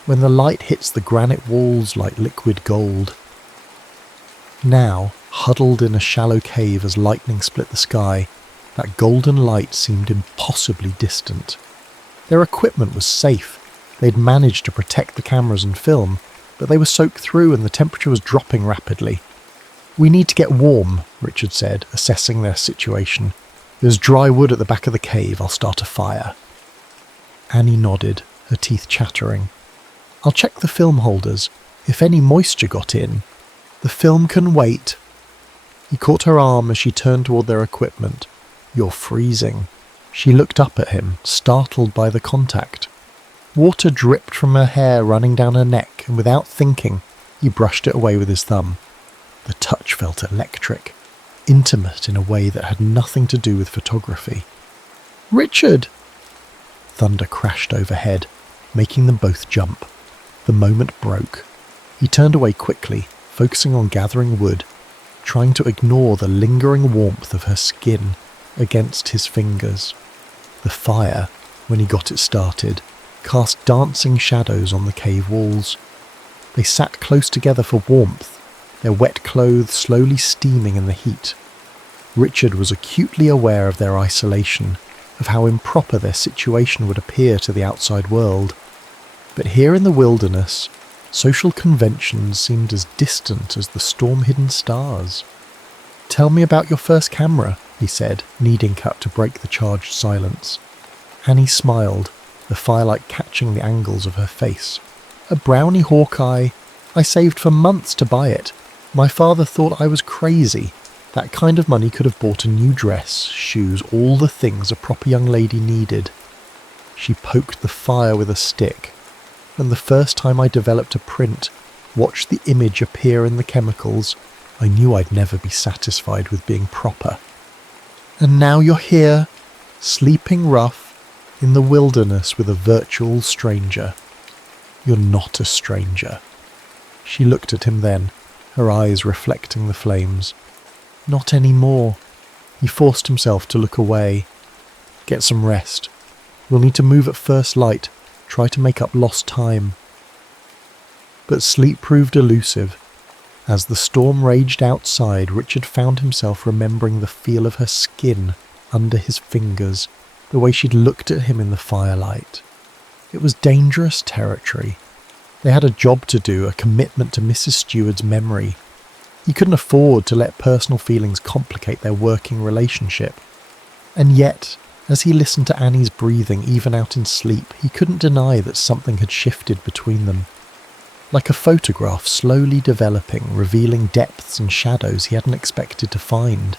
when the light hits the granite walls like liquid gold. Now, huddled in a shallow cave as lightning split the sky, that golden light seemed impossibly distant. Their equipment was safe. They'd managed to protect the cameras and film, but they were soaked through and the temperature was dropping rapidly. We need to get warm, Richard said, assessing their situation. There's dry wood at the back of the cave. I'll start a fire. Annie nodded, her teeth chattering. I'll check the film holders. If any moisture got in. The film can wait. He caught her arm as she turned toward their equipment. You're freezing. She looked up at him, startled by the contact. Water dripped from her hair running down her neck, and without thinking, he brushed it away with his thumb. The touch felt electric, intimate in a way that had nothing to do with photography. Richard! Thunder crashed overhead, making them both jump. The moment broke. He turned away quickly, focusing on gathering wood, trying to ignore the lingering warmth of her skin against his fingers. The fire, when he got it started, cast dancing shadows on the cave walls. They sat close together for warmth, their wet clothes slowly steaming in the heat. Richard was acutely aware of their isolation, of how improper their situation would appear to the outside world. But here in the wilderness, social conventions seemed as distant as the storm-hidden stars. Tell me about your first camera, he said, kneading cut to break the charged silence. Annie smiled, the firelight catching the angles of her face. A brownie Hawkeye. I saved for months to buy it. My father thought I was crazy. That kind of money could have bought a new dress, shoes, all the things a proper young lady needed. She poked the fire with a stick, and the first time I developed a print, watched the image appear in the chemicals, I knew I'd never be satisfied with being proper. And now you're here, sleeping rough, in the wilderness with a virtual stranger. You're not a stranger. She looked at him then, her eyes reflecting the flames. Not anymore. He forced himself to look away. Get some rest. We'll need to move at first light, try to make up lost time. But sleep proved elusive. As the storm raged outside, Richard found himself remembering the feel of her skin under his fingers, the way she'd looked at him in the firelight. It was dangerous territory. They had a job to do, a commitment to Mrs. Stewart's memory. He couldn't afford to let personal feelings complicate their working relationship. And yet, as he listened to Annie's breathing even out in sleep, he couldn't deny that something had shifted between them. Like a photograph slowly developing, revealing depths and shadows he hadn't expected to find.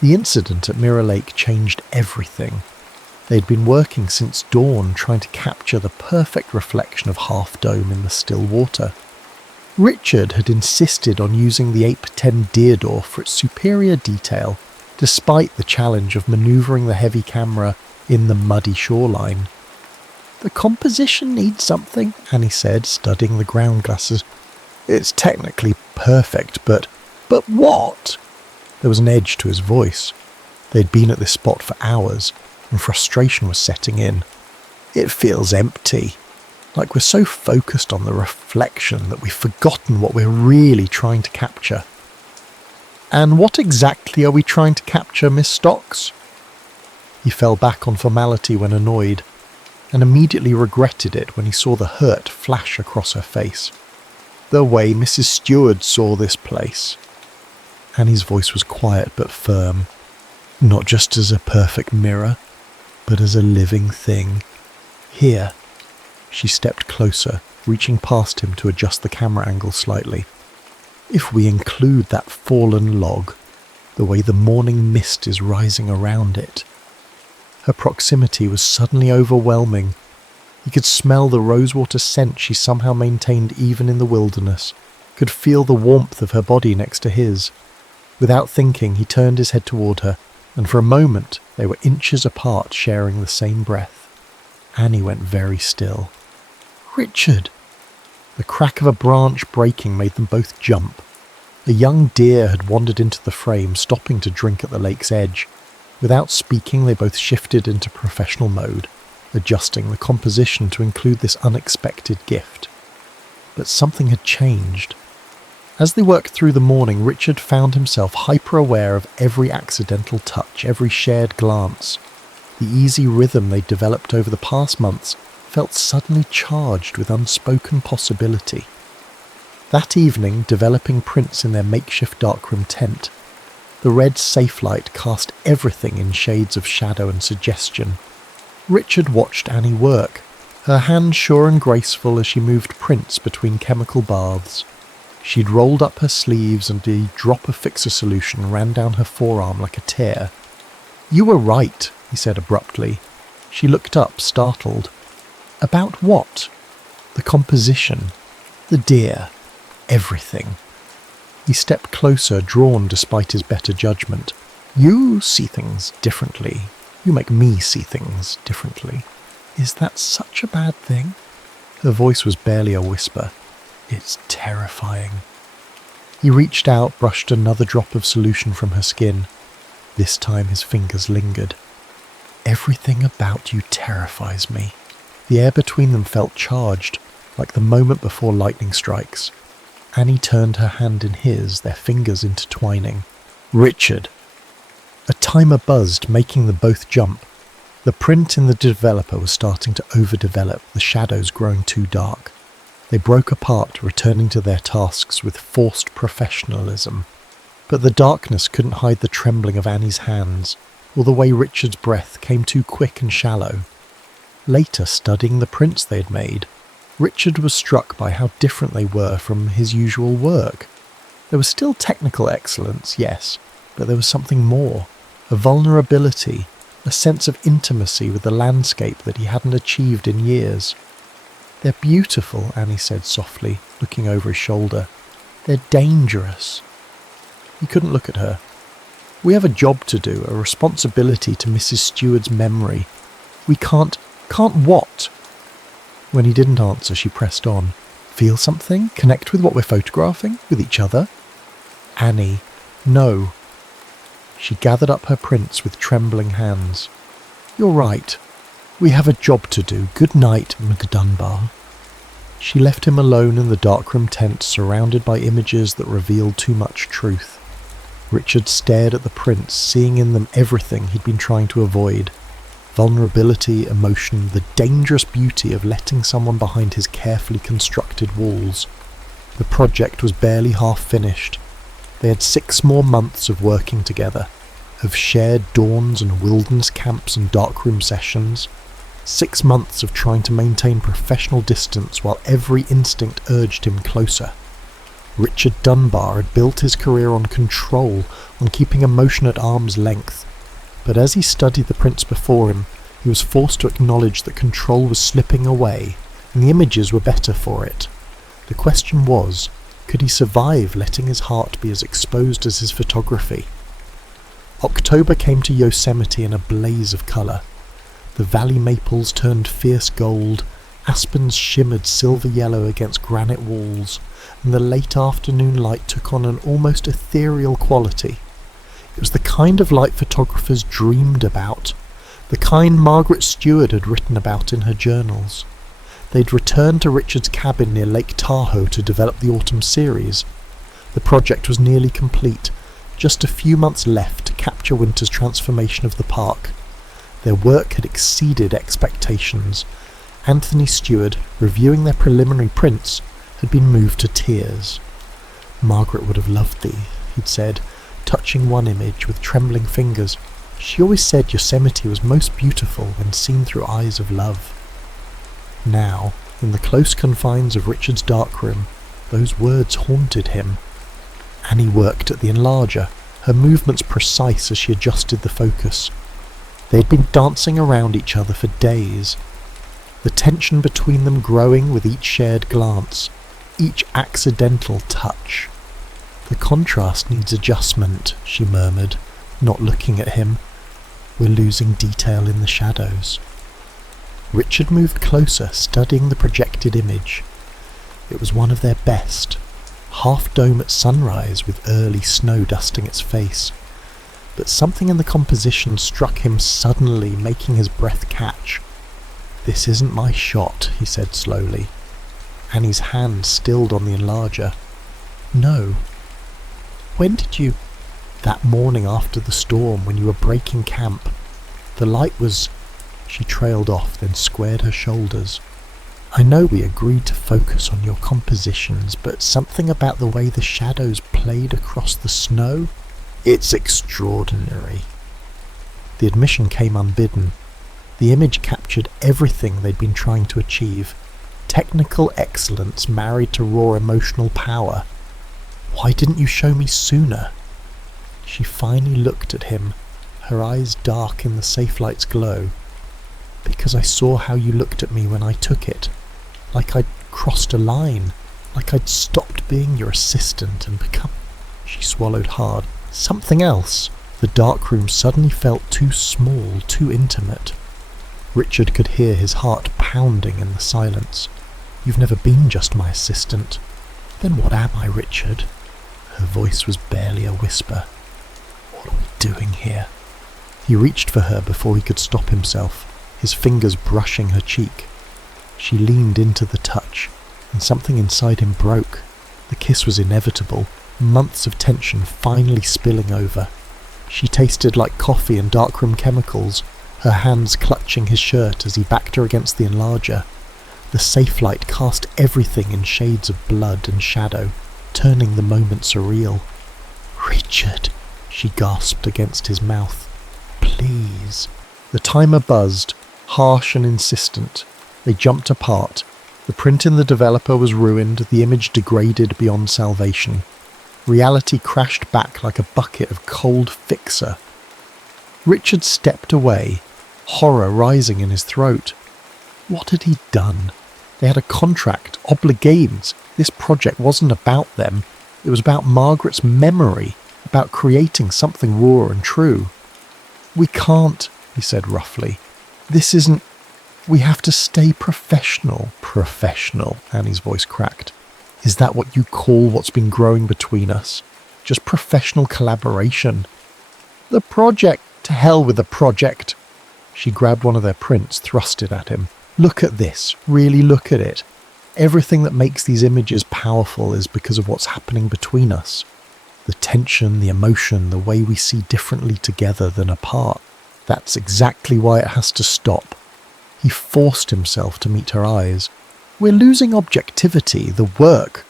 The incident at Mirror Lake changed everything. They'd been working since dawn trying to capture the perfect reflection of Half Dome in the still water. Richard had insisted on using the 8x10 Deerdorf for its superior detail, despite the challenge of manoeuvring the heavy camera in the muddy shoreline. "The composition needs something," Annie said, studying the ground glasses. "It's technically perfect, but what?" There was an edge to his voice. They'd been at this spot for hours, and frustration was setting in. "It feels empty. Like we're so focused on the reflection that we've forgotten what we're really trying to capture." "And what exactly are we trying to capture, Miss Stocks?" He fell back on formality when annoyed, and immediately regretted it when he saw the hurt flash across her face. "The way Mrs. Stewart saw this place." Annie's voice was quiet but firm. "Not just as a perfect mirror, but as a living thing. Here." She stepped closer, reaching past him to adjust the camera angle slightly. "If we include that fallen log, the way the morning mist is rising around it." Her proximity was suddenly overwhelming. He could smell the rosewater scent she somehow maintained even in the wilderness, could feel the warmth of her body next to his. Without thinking, he turned his head toward her, and for a moment they were inches apart, sharing the same breath. Annie went very still. "Richard!" The crack of a branch breaking made them both jump. A young deer had wandered into the frame, stopping to drink at the lake's edge. Without speaking, they both shifted into professional mode, adjusting the composition to include this unexpected gift. But something had changed. As they worked through the morning, Richard found himself hyper-aware of every accidental touch, every shared glance. The easy rhythm they'd developed over the past months felt suddenly charged with unspoken possibility. That evening, developing prints in their makeshift darkroom tent, the red safe light cast everything in shades of shadow and suggestion. Richard watched Annie work, her hands sure and graceful as she moved prints between chemical baths. She'd rolled up her sleeves and a drop of fixer solution ran down her forearm like a tear. "You were right," he said abruptly. She looked up, startled. "About what?" "The composition. The deer. Everything." He stepped closer, drawn despite his better judgment. "You see things differently. You make me see things differently." "Is that such a bad thing?" Her voice was barely a whisper. "It's terrifying." He reached out, brushed another drop of solution from her skin. This time his fingers lingered. "Everything about you terrifies me." The air between them felt charged, like the moment before lightning strikes. Annie turned her hand in his, their fingers intertwining. "Richard!" A timer buzzed, making them both jump. The print in the developer was starting to overdevelop, the shadows growing too dark. They broke apart, returning to their tasks with forced professionalism. But the darkness couldn't hide the trembling of Annie's hands, or the way Richard's breath came too quick and shallow. Later, studying the prints they had made, Richard was struck by how different they were from his usual work. There was still technical excellence, yes, but there was something more, a vulnerability, a sense of intimacy with the landscape that he hadn't achieved in years. "They're beautiful," Annie said softly, looking over his shoulder. "They're dangerous." He couldn't look at her. "We have a job to do, a responsibility to Mrs. Stewart's memory. We can't what?" When he didn't answer, she pressed on. "Feel something? Connect with what we're photographing? With each other?" "Annie, no." She gathered up her prints with trembling hands. "You're right. We have a job to do. Good night, McDunbar." She left him alone in the darkroom tent, surrounded by images that revealed too much truth. Richard stared at the prints, seeing in them everything he'd been trying to avoid. Vulnerability, emotion, the dangerous beauty of letting someone behind his carefully constructed walls. The project was barely half finished. They had 6 more months of working together. of shared dawns and wilderness camps and darkroom sessions. 6 months of trying to maintain professional distance while every instinct urged him closer. Richard Dunbar had built his career on control, on keeping emotion at arm's length. But as he studied the prints before him, he was forced to acknowledge that control was slipping away, and the images were better for it. The question was, could he survive letting his heart be as exposed as his photography? October came to Yosemite in a blaze of colour. The valley maples turned fierce gold, aspens shimmered silver yellow against granite walls, and the late afternoon light took on an almost ethereal quality. It was the kind of light photographers dreamed about, the kind Margaret Stewart had written about in her journals. They'd returned to Richard's cabin near Lake Tahoe to develop the autumn series. The project was nearly complete, just a few months left to capture winter's transformation of the park. Their work had exceeded expectations. Anthony Stewart, reviewing their preliminary prints, had been moved to tears. "Margaret would have loved thee," he'd said, touching one image with trembling fingers. "She always said Yosemite was most beautiful when seen through eyes of love." Now, in the close confines of Richard's darkroom, those words haunted him. Annie worked at the enlarger, her movements precise as she adjusted the focus. They had been dancing around each other for days, the tension between them growing with each shared glance, each accidental touch. "The contrast needs adjustment," she murmured, not looking at him. "We're losing detail in the shadows." Richard moved closer, studying the projected image. It was one of their best, half dome at sunrise with early snow dusting its face. But something in the composition struck him suddenly, making his breath catch. "This isn't my shot," he said slowly. Annie's hand stilled on the enlarger. "No. When did you—" "That morning after the storm, when you were breaking camp. The light was—" She trailed off, then squared her shoulders. "I know we agreed to focus on your compositions, but something about the way the shadows played across the snow? It's extraordinary." The admission came unbidden. The image captured everything they'd been trying to achieve. Technical excellence married to raw emotional power. "Why didn't you show me sooner?" She finally looked at him, her eyes dark in the safe light's glow. "Because I saw how you looked at me when I took it. Like I'd crossed a line. Like I'd stopped being your assistant and become—" She swallowed hard. "Something else." The darkroom suddenly felt too small, too intimate. Richard could hear his heart pounding in the silence. "You've never been just my assistant." "Then what am I, Richard?" Her voice was barely a whisper. "What are we doing here?" He reached for her before he could stop himself, his fingers brushing her cheek. She leaned into the touch, and something inside him broke. The kiss was inevitable, months of tension finally spilling over. She tasted like coffee and darkroom chemicals, her hands clutching his shirt as he backed her against the enlarger. The safe light cast everything in shades of blood and shadow, turning the moment surreal. "Richard," she gasped against his mouth. "Please." The timer buzzed, harsh and insistent. They jumped apart. The print in the developer was ruined, the image degraded beyond salvation. Reality crashed back like a bucket of cold fixer. Richard stepped away, horror rising in his throat. What had he done? They had a contract, obligations. This project wasn't about them. It was about Margaret's memory, about creating something raw and true. "We can't," he said roughly. "This isn't... We have to stay professional." "Professional," Annie's voice cracked. "Is that what you call what's been growing between us? Just professional collaboration?" "The project! To hell with the project!" She grabbed one of their prints, thrust it at him. "Look at this. Really look at it. Everything that makes these images powerful is because of what's happening between us. The tension, the emotion, the way we see differently together than apart. That's exactly why it has to stop." He forced himself to meet her eyes. "We're losing objectivity, the work.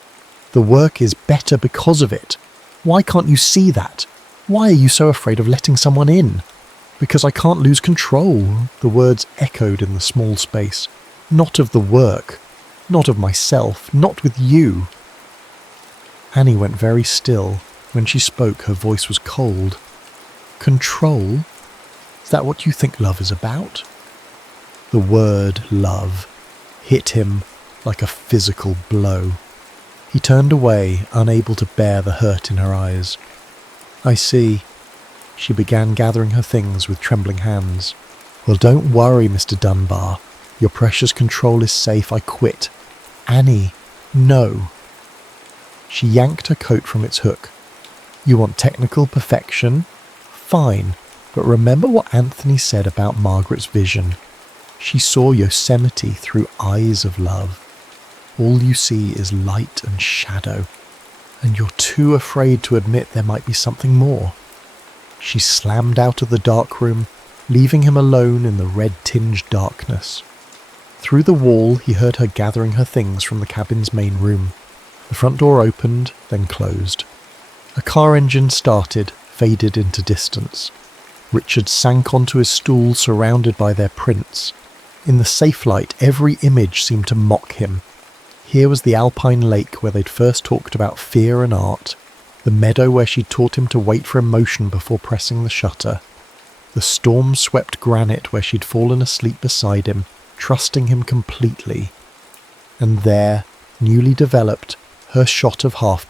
The work is better because of it. Why can't you see that? Why are you so afraid of letting someone in?" "Because I can't lose control," the words echoed in the small space. "Not of the work, not of myself, not with you." Annie went very still. When she spoke, her voice was cold. "Control? Is that what you think love is about?" The word love hit him like a physical blow. He turned away, unable to bear the hurt in her eyes. "I see." She began gathering her things with trembling hands. "Well, don't worry, Mr. Dunbar. Your precious control is safe. I quit." "Annie, no." She yanked her coat from its hook. "You want technical perfection? Fine, but remember what Anthony said about Margaret's vision. She saw Yosemite through eyes of love. All you see is light and shadow, and you're too afraid to admit there might be something more." She slammed out of the dark room, leaving him alone in the red-tinged darkness. Through the wall, he heard her gathering her things from the cabin's main room. The front door opened, then closed. A car engine started, faded into distance. Richard sank onto his stool, surrounded by their prints. In the safe light, every image seemed to mock him. Here was the alpine lake where they'd first talked about fear and art, the meadow where she'd taught him to wait for emotion before pressing the shutter, the storm-swept granite where she'd fallen asleep beside him, trusting him completely. And there, newly developed, her shot of Half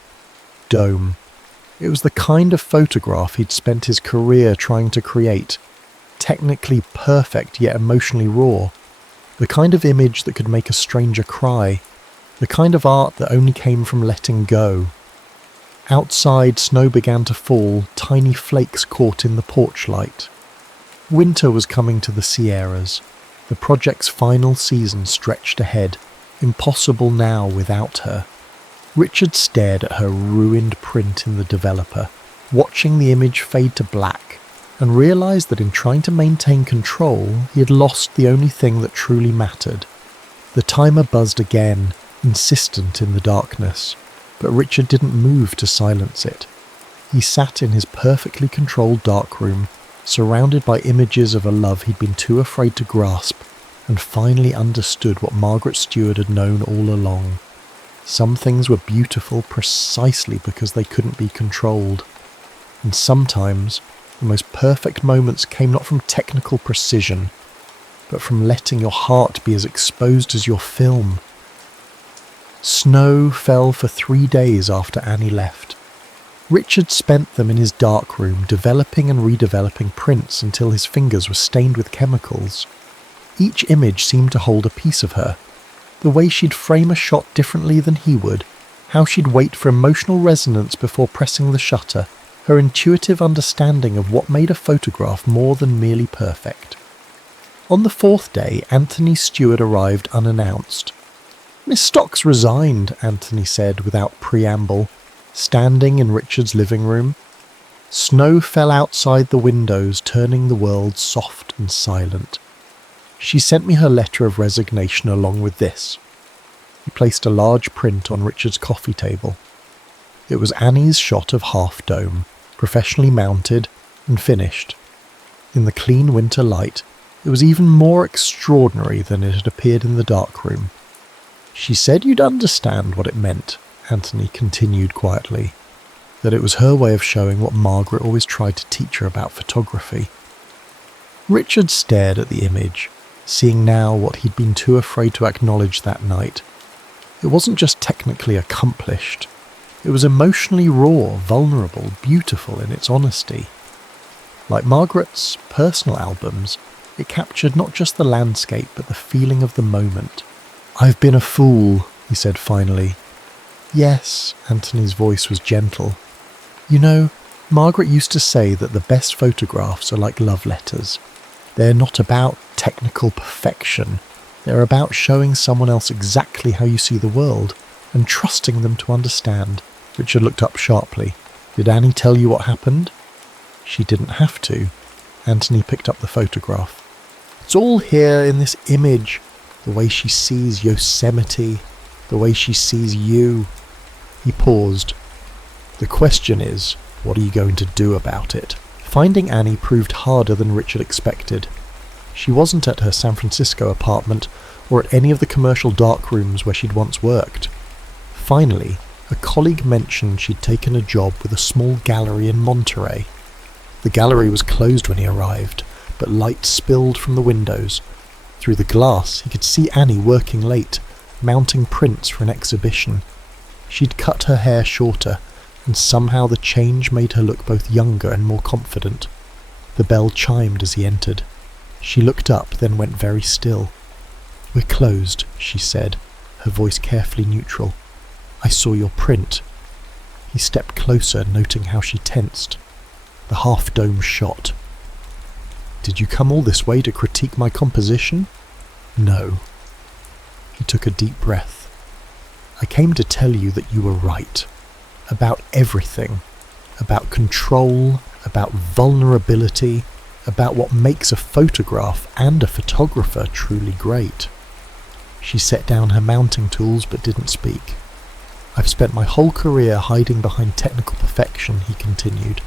Dome. It was the kind of photograph he'd spent his career trying to create, technically perfect yet emotionally raw, the kind of image that could make a stranger cry, the kind of art that only came from letting go. Outside, snow began to fall, tiny flakes caught in the porch light. Winter was coming to the Sierras. The project's final season stretched ahead, impossible now without her. Richard stared at her ruined print in the developer, watching the image fade to black, and realised that in trying to maintain control, he had lost the only thing that truly mattered. The timer buzzed again, insistent in the darkness, but Richard didn't move to silence it. He sat in his perfectly controlled darkroom, surrounded by images of a love he'd been too afraid to grasp, and finally understood what Margaret Stewart had known all along. Some things were beautiful precisely because they couldn't be controlled. And sometimes, the most perfect moments came not from technical precision, but from letting your heart be as exposed as your film. Snow fell for 3 days after Annie left. Richard spent them in his darkroom, developing and redeveloping prints until his fingers were stained with chemicals. Each image seemed to hold a piece of her. The way she'd frame a shot differently than he would, how she'd wait for emotional resonance before pressing the shutter, her intuitive understanding of what made a photograph more than merely perfect. On the 4th day, Anthony Stewart arrived unannounced. "Miss Stocks resigned," Anthony said without preamble, standing in Richard's living room. Snow fell outside the windows, turning the world soft and silent. "She sent me her letter of resignation along with this." He placed a large print on Richard's coffee table. It was Annie's shot of Half Dome, professionally mounted and finished. In the clean winter light, it was even more extraordinary than it had appeared in the darkroom. "She said you'd understand what it meant," Anthony continued quietly, "that it was her way of showing what Margaret always tried to teach her about photography." Richard stared at the image, seeing now what he'd been too afraid to acknowledge that night. It wasn't just technically accomplished. It was emotionally raw, vulnerable, beautiful in its honesty. Like Margaret's personal albums, it captured not just the landscape but the feeling of the moment. "I've been a fool," he said finally. "Yes," Anthony's voice was gentle. "You know, Margaret used to say that the best photographs are like love letters. They're not about technical perfection. They're about showing someone else exactly how you see the world and trusting them to understand." Richard looked up sharply. "Did Annie tell you what happened?" "She didn't have to." Anthony picked up the photograph. "It's all here in this image. The way she sees Yosemite, the way she sees you." He paused. "The question is, What are you going to do about it? Finding Annie proved harder than Richard expected. She wasn't at her San Francisco apartment or at any of the commercial dark rooms where she'd once worked. Finally, a colleague mentioned she'd taken a job with a small gallery in Monterey. The gallery was closed when he arrived, but light spilled from the windows. Through the glass, he could see Annie working late, mounting prints for an exhibition. She'd cut her hair shorter, and somehow the change made her look both younger and more confident. The bell chimed as he entered. She looked up, then went very still. "We're closed," she said, her voice carefully neutral. "I saw your print." He stepped closer, noting how she tensed. The half-dome shot. "Did you come all this way to critique my composition?" "No." He took a deep breath. "I came to tell you that you were right. About everything. About control, about vulnerability, about what makes a photograph and a photographer truly great." She set down her mounting tools but didn't speak. "I've spent my whole career hiding behind technical perfection," he continued,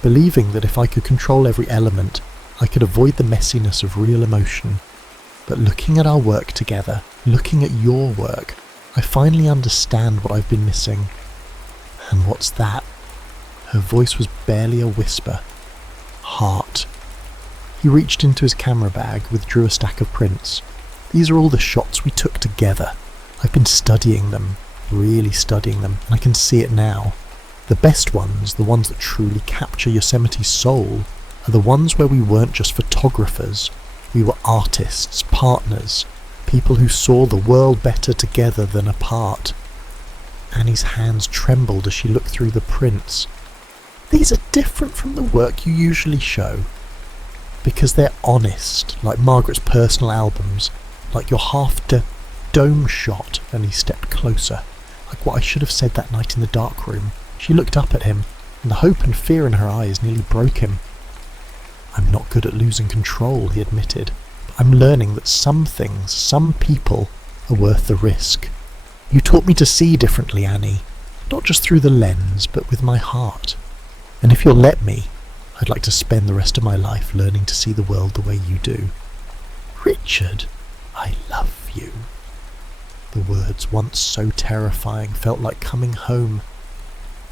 believing that if I could control every element, I could avoid the messiness of real emotion. But looking at our work together, looking at your work, I finally understand what I've been missing. "And what's that?" Her voice was barely a whisper. "Heart." He reached into his camera bag, withdrew a stack of prints. "These are all the shots we took together. I've been studying them, really studying them, and I can see it now. The best ones, the ones that truly capture Yosemite's soul, are the ones where we weren't just photographers. We were artists, partners, people who saw the world better together than apart." Annie's hands trembled as she looked through the prints. "These are different from the work you usually show. Because they're honest, like Margaret's personal albums, like your half-dome shot," and he stepped closer, like what I should have said that night in the dark room. She looked up at him, and the hope and fear in her eyes nearly broke him. "I'm not good at losing control," he admitted. "But I'm learning that some things, some people, are worth the risk. You taught me to see differently, Annie, not just through the lens, but with my heart. And if you'll let me, I'd like to spend the rest of my life learning to see the world the way you do." "Richard, I love you." The words, once so terrifying, felt like coming home.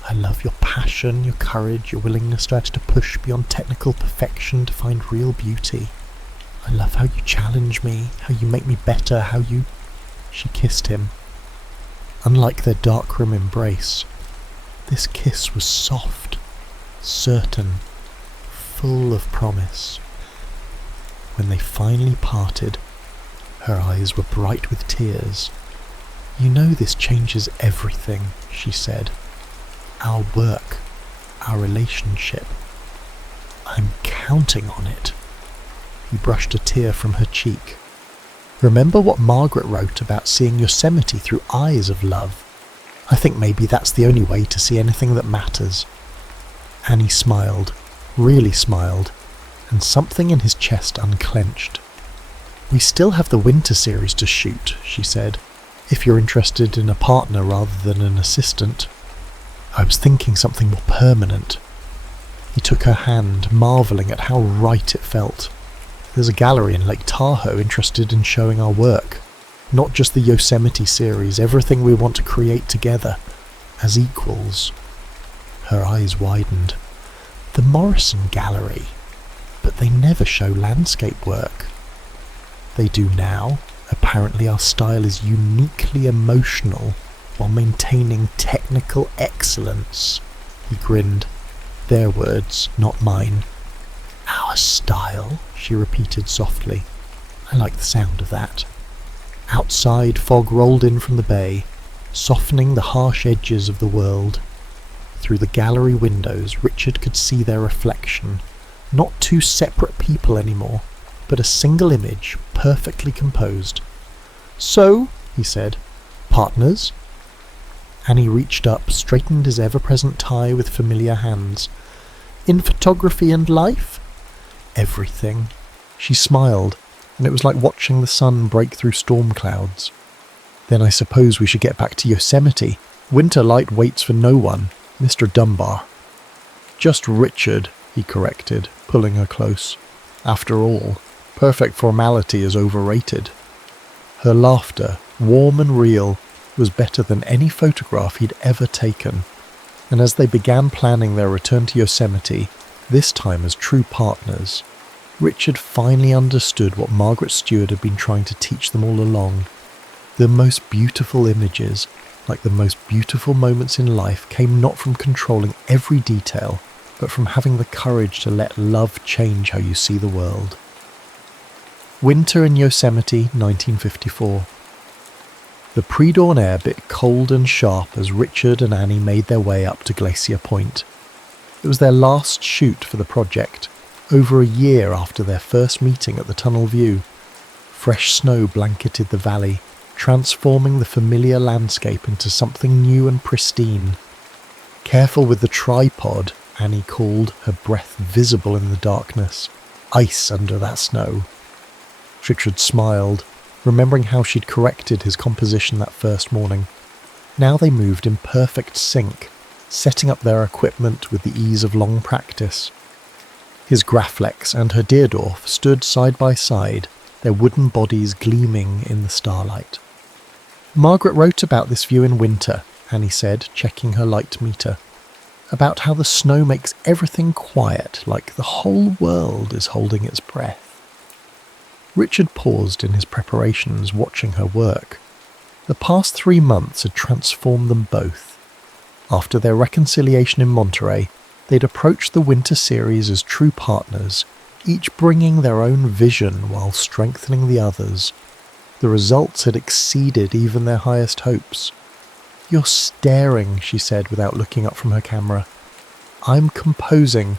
"I love your passion, your courage, your willingness to push beyond technical perfection to find real beauty. I love how you challenge me, how you make me better, how you—" She kissed him. Unlike their darkroom embrace, this kiss was soft, certain, full of promise. When they finally parted, her eyes were bright with tears. "You know this changes everything," she said. "Our work, our relationship. I'm counting on it." He brushed a tear from her cheek. "Remember what Margaret wrote about seeing Yosemite through eyes of love? I think maybe that's the only way to see anything that matters." Annie smiled, really smiled, and something in his chest unclenched. "We still have the winter series to shoot," she said, "if you're interested in a partner rather than an assistant." I was thinking something more permanent. He took her hand, marvelling at how right it felt. "There's a gallery in Lake Tahoe interested in showing our work. Not just the Yosemite series, everything we want to create together, as equals." Her eyes widened. "The Morrison Gallery, but they never show landscape work." "They do now. Apparently our style is uniquely emotional while maintaining technical excellence." He grinned. Their words, not mine. "Our style?" she repeated softly. I liked the sound of that. Outside, fog rolled in from the bay, softening the harsh edges of the world. Through the gallery windows, Richard could see their reflection, not two separate people anymore, but a single image, perfectly composed. "So," he said, "partners?" Annie reached up, straightened his ever-present tie with familiar hands. "In photography and life?" "Everything." She smiled, and it was like watching the sun break through storm clouds. "Then I suppose we should get back to Yosemite. Winter light waits for no one, Mr. Dunbar." Just Richard, he corrected, pulling her close. After all, perfect formality is overrated. Her laughter, warm and real, was better than any photograph he'd ever taken. And as they began planning their return to Yosemite, this time as true partners, Richard finally understood what Margaret Stewart had been trying to teach them all along. The most beautiful images, like the most beautiful moments in life, came not from controlling every detail, but from having the courage to let love change how you see the world. Winter in Yosemite, 1954. The pre-dawn air bit cold and sharp as Richard and Annie made their way up to Glacier Point. It was their last shoot for the project, over a year after their first meeting at the Tunnel View. Fresh snow blanketed the valley, transforming the familiar landscape into something new and pristine. Careful with the tripod, Annie called, her breath visible in the darkness. Ice under that snow. Richard smiled, remembering how she'd corrected his composition that first morning. Now they moved in perfect sync, setting up their equipment with the ease of long practice. His Graflex and her Deerdorf stood side by side, their wooden bodies gleaming in the starlight. Margaret wrote about this view in winter, Annie said, checking her light meter. About how the snow makes everything quiet, like the whole world is holding its breath. Richard paused in his preparations, watching her work. The past 3 months had transformed them both. After their reconciliation in Monterey, they'd approached the winter series as true partners, each bringing their own vision while strengthening the other's. The results had exceeded even their highest hopes. "You're staring," she said without looking up from her camera. "I'm composing."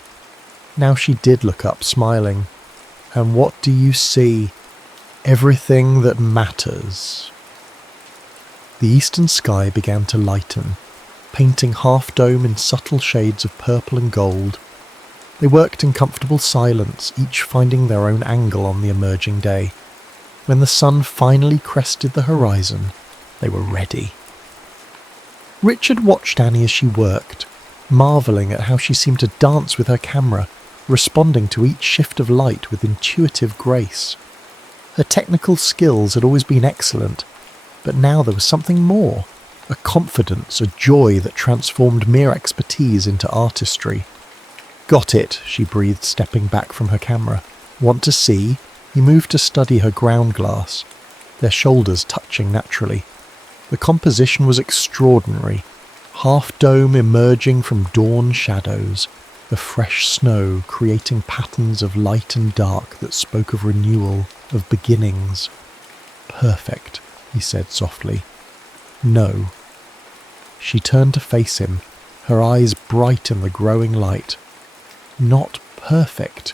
Now she did look up, smiling. "And what do you see?" "Everything that matters." The eastern sky began to lighten, painting Half Dome in subtle shades of purple and gold. They worked in comfortable silence, each finding their own angle on the emerging day. When the sun finally crested the horizon, they were ready. Richard watched Annie as she worked, marvelling at how she seemed to dance with her camera, responding to each shift of light with intuitive grace. Her technical skills had always been excellent, but now there was something more, a confidence, a joy that transformed mere expertise into artistry. "Got it," she breathed, stepping back from her camera. "Want to see?" He moved to study her ground glass, their shoulders touching naturally. The composition was extraordinary, Half Dome emerging from dawn shadows, the fresh snow creating patterns of light and dark that spoke of renewal, of beginnings. "Perfect," he said softly. "No." She turned to face him, her eyes bright in the growing light. "Not perfect.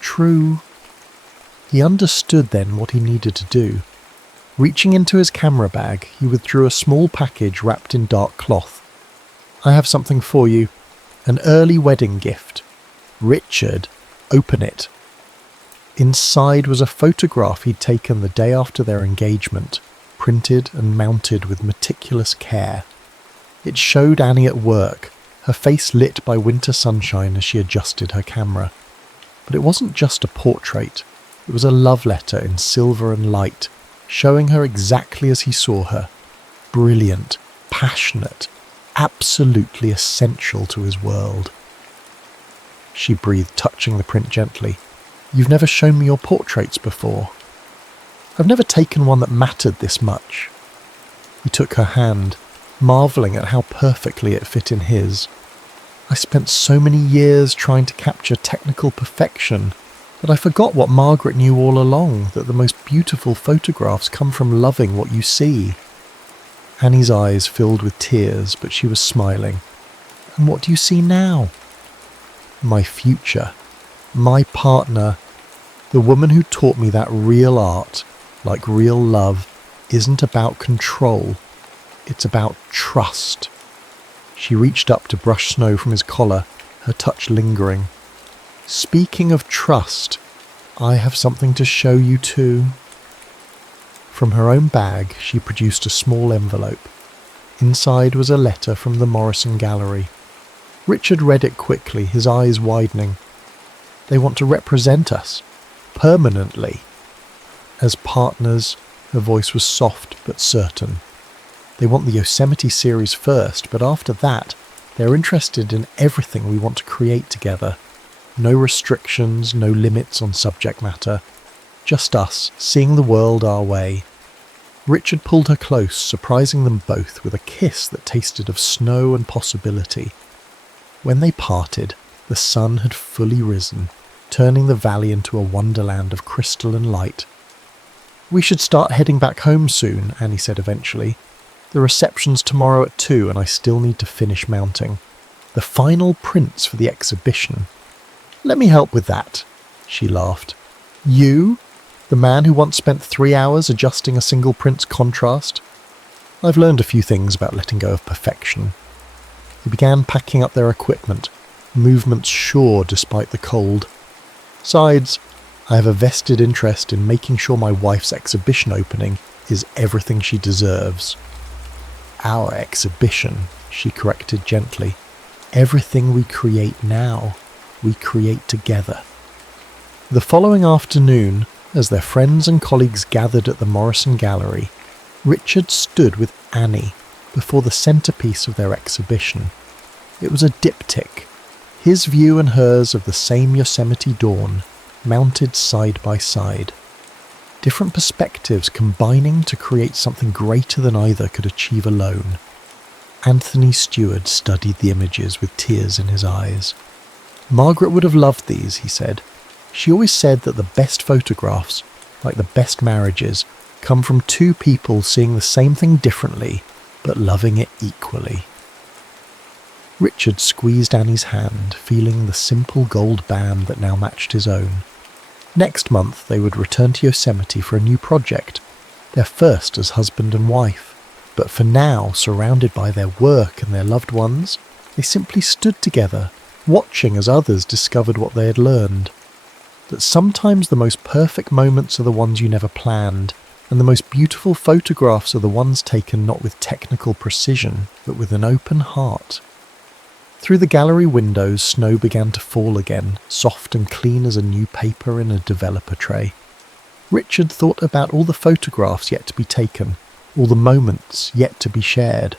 True." He understood then what he needed to do. Reaching into his camera bag, he withdrew a small package wrapped in dark cloth. "I have something for you. An early wedding gift. Richard, open it." Inside was a photograph he'd taken the day after their engagement, printed and mounted with meticulous care. It showed Annie at work, her face lit by winter sunshine as she adjusted her camera. But it wasn't just a portrait. It was a love letter in silver and light, showing her exactly as he saw her. Brilliant, passionate, absolutely essential to his world. She breathed, touching the print gently. "You've never shown me your portraits before." "I've never taken one that mattered this much." He took her hand, marvelling at how perfectly it fit in his. "I spent so many years trying to capture technical perfection that I forgot what Margaret knew all along, that the most beautiful photographs come from loving what you see." Annie's eyes filled with tears, but she was smiling. "And what do you see now?" "My future. My partner. The woman who taught me that real art, like real love, isn't about control. It's about trust." She reached up to brush snow from his collar, her touch lingering. "Speaking of trust, I have something to show you too." From her own bag, she produced a small envelope. Inside was a letter from the Morrison Gallery. Richard read it quickly, his eyes widening. They want to represent us, permanently. As partners, her voice was soft but certain. They want the Yosemite series first, but after that, they're interested in everything we want to create together. No restrictions, no limits on subject matter. Just us, seeing the world our way. Richard pulled her close, surprising them both with a kiss that tasted of snow and possibility. When they parted, the sun had fully risen, turning the valley into a wonderland of crystalline light. "We should start heading back home soon," Annie said eventually. "The reception's tomorrow at 2 and I still need to finish mounting the final prints for the exhibition." "Let me help with that," she laughed. "You? The man who once spent 3 hours adjusting a single print's contrast?" "I've learned a few things about letting go of perfection." He began packing up their equipment, movements sure despite the cold. "Besides, I have a vested interest in making sure my wife's exhibition opening is everything she deserves." "Our exhibition," she corrected gently. "Everything we create now, we create together." The following afternoon, as their friends and colleagues gathered at the Morrison Gallery, Richard stood with Annie before the centrepiece of their exhibition. It was a diptych, his view and hers of the same Yosemite dawn, mounted side by side. Different perspectives combining to create something greater than either could achieve alone. Anthony Stewart studied the images with tears in his eyes. "Margaret would have loved these," he said. "She always said that the best photographs, like the best marriages, come from two people seeing the same thing differently, but loving it equally." Richard squeezed Annie's hand, feeling the simple gold band that now matched his own. Next month they would return to Yosemite for a new project, their first as husband and wife. But for now, surrounded by their work and their loved ones, they simply stood together, watching as others discovered what they had learned. That sometimes the most perfect moments are the ones you never planned, and the most beautiful photographs are the ones taken not with technical precision, but with an open heart. Through the gallery windows, snow began to fall again, soft and clean as a new paper in a developer tray. Richard thought about all the photographs yet to be taken, all the moments yet to be shared.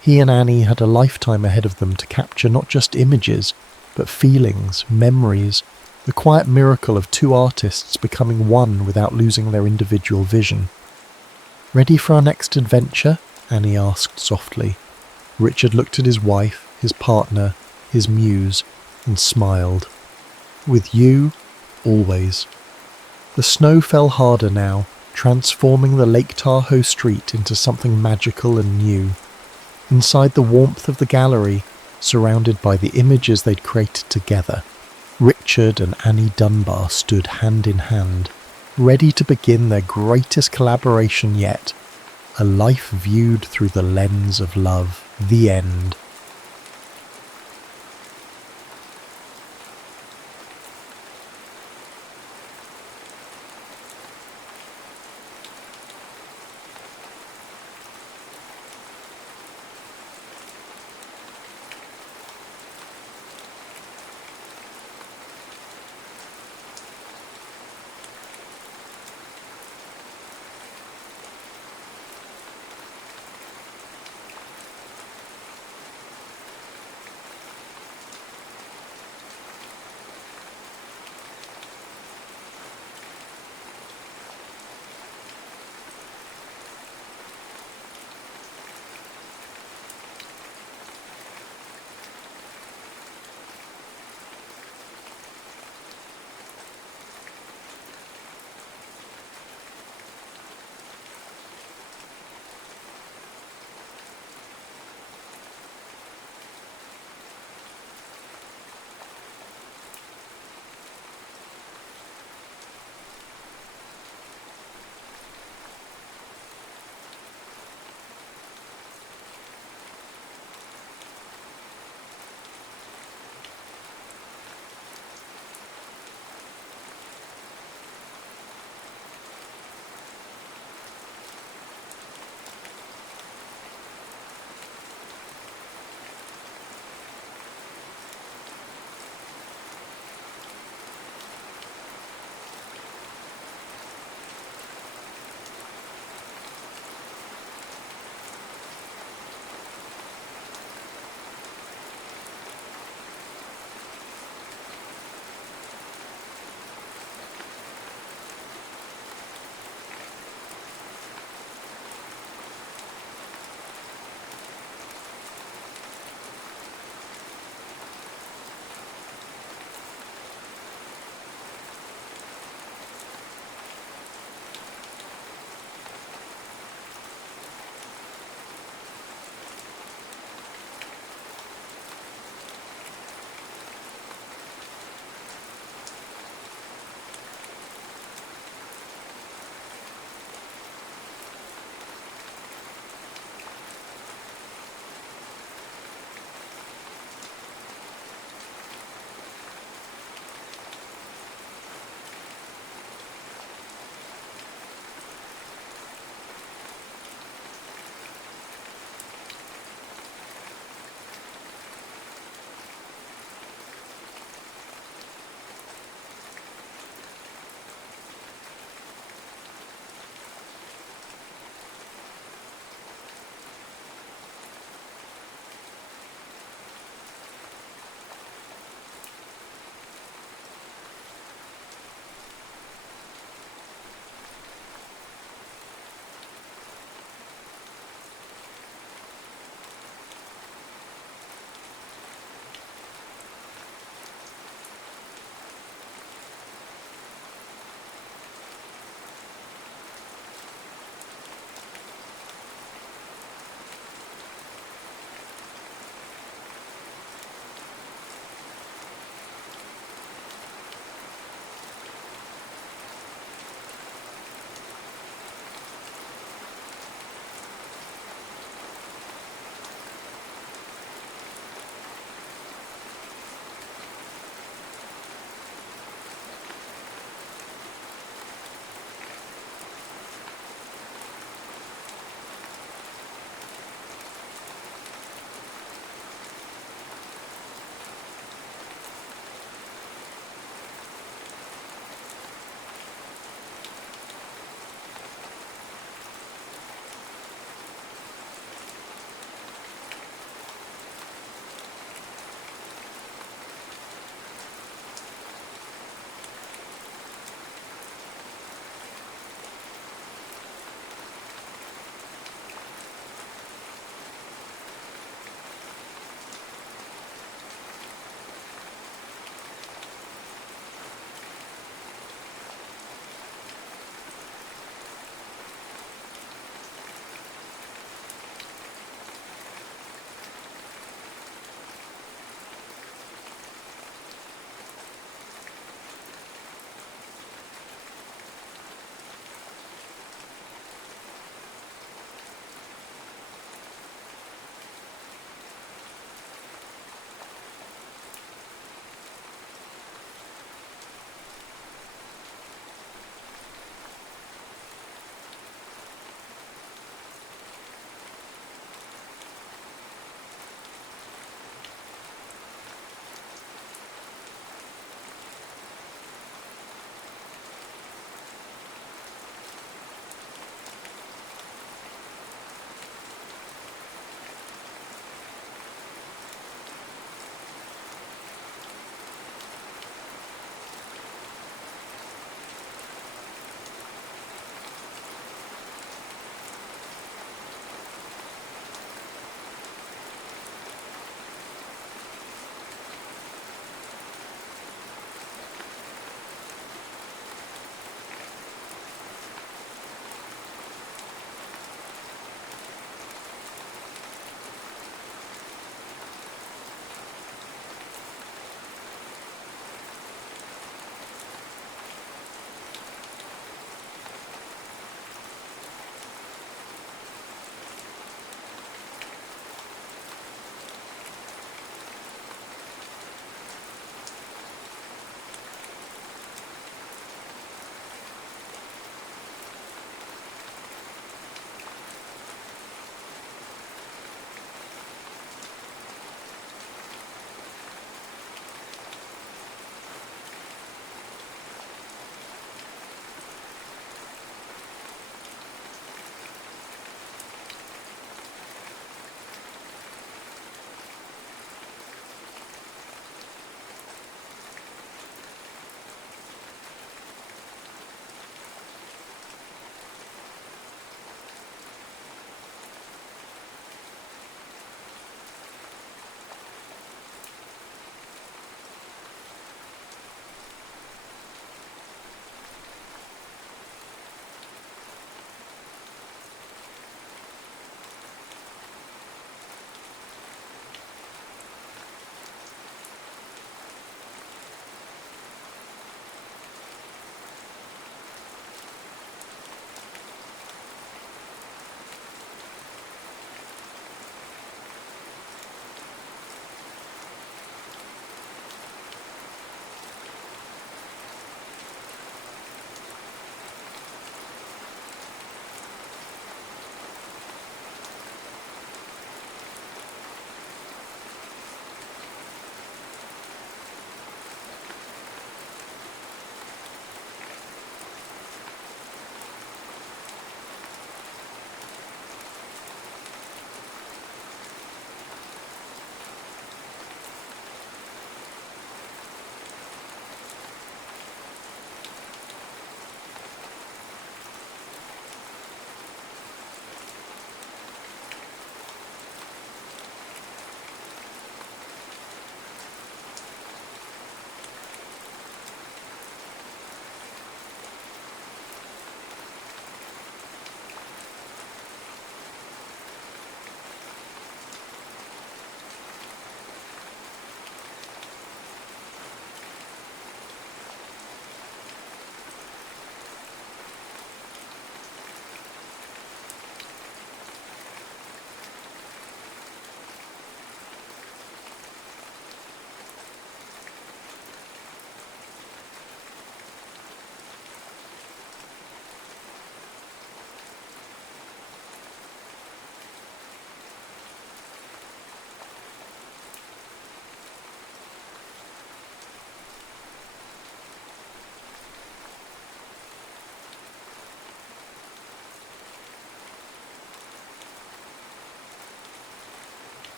He and Annie had a lifetime ahead of them to capture not just images, but feelings, memories, the quiet miracle of two artists becoming one without losing their individual vision. "Ready for our next adventure?" Annie asked softly. Richard looked at his wife, his partner, his muse, and smiled. "With you, always." The snow fell harder now, transforming the Lake Tahoe street into something magical and new. Inside the warmth of the gallery, surrounded by the images they'd created together, Richard and Annie Dunbar stood hand in hand, ready to begin their greatest collaboration yet, a life viewed through the lens of love, the end.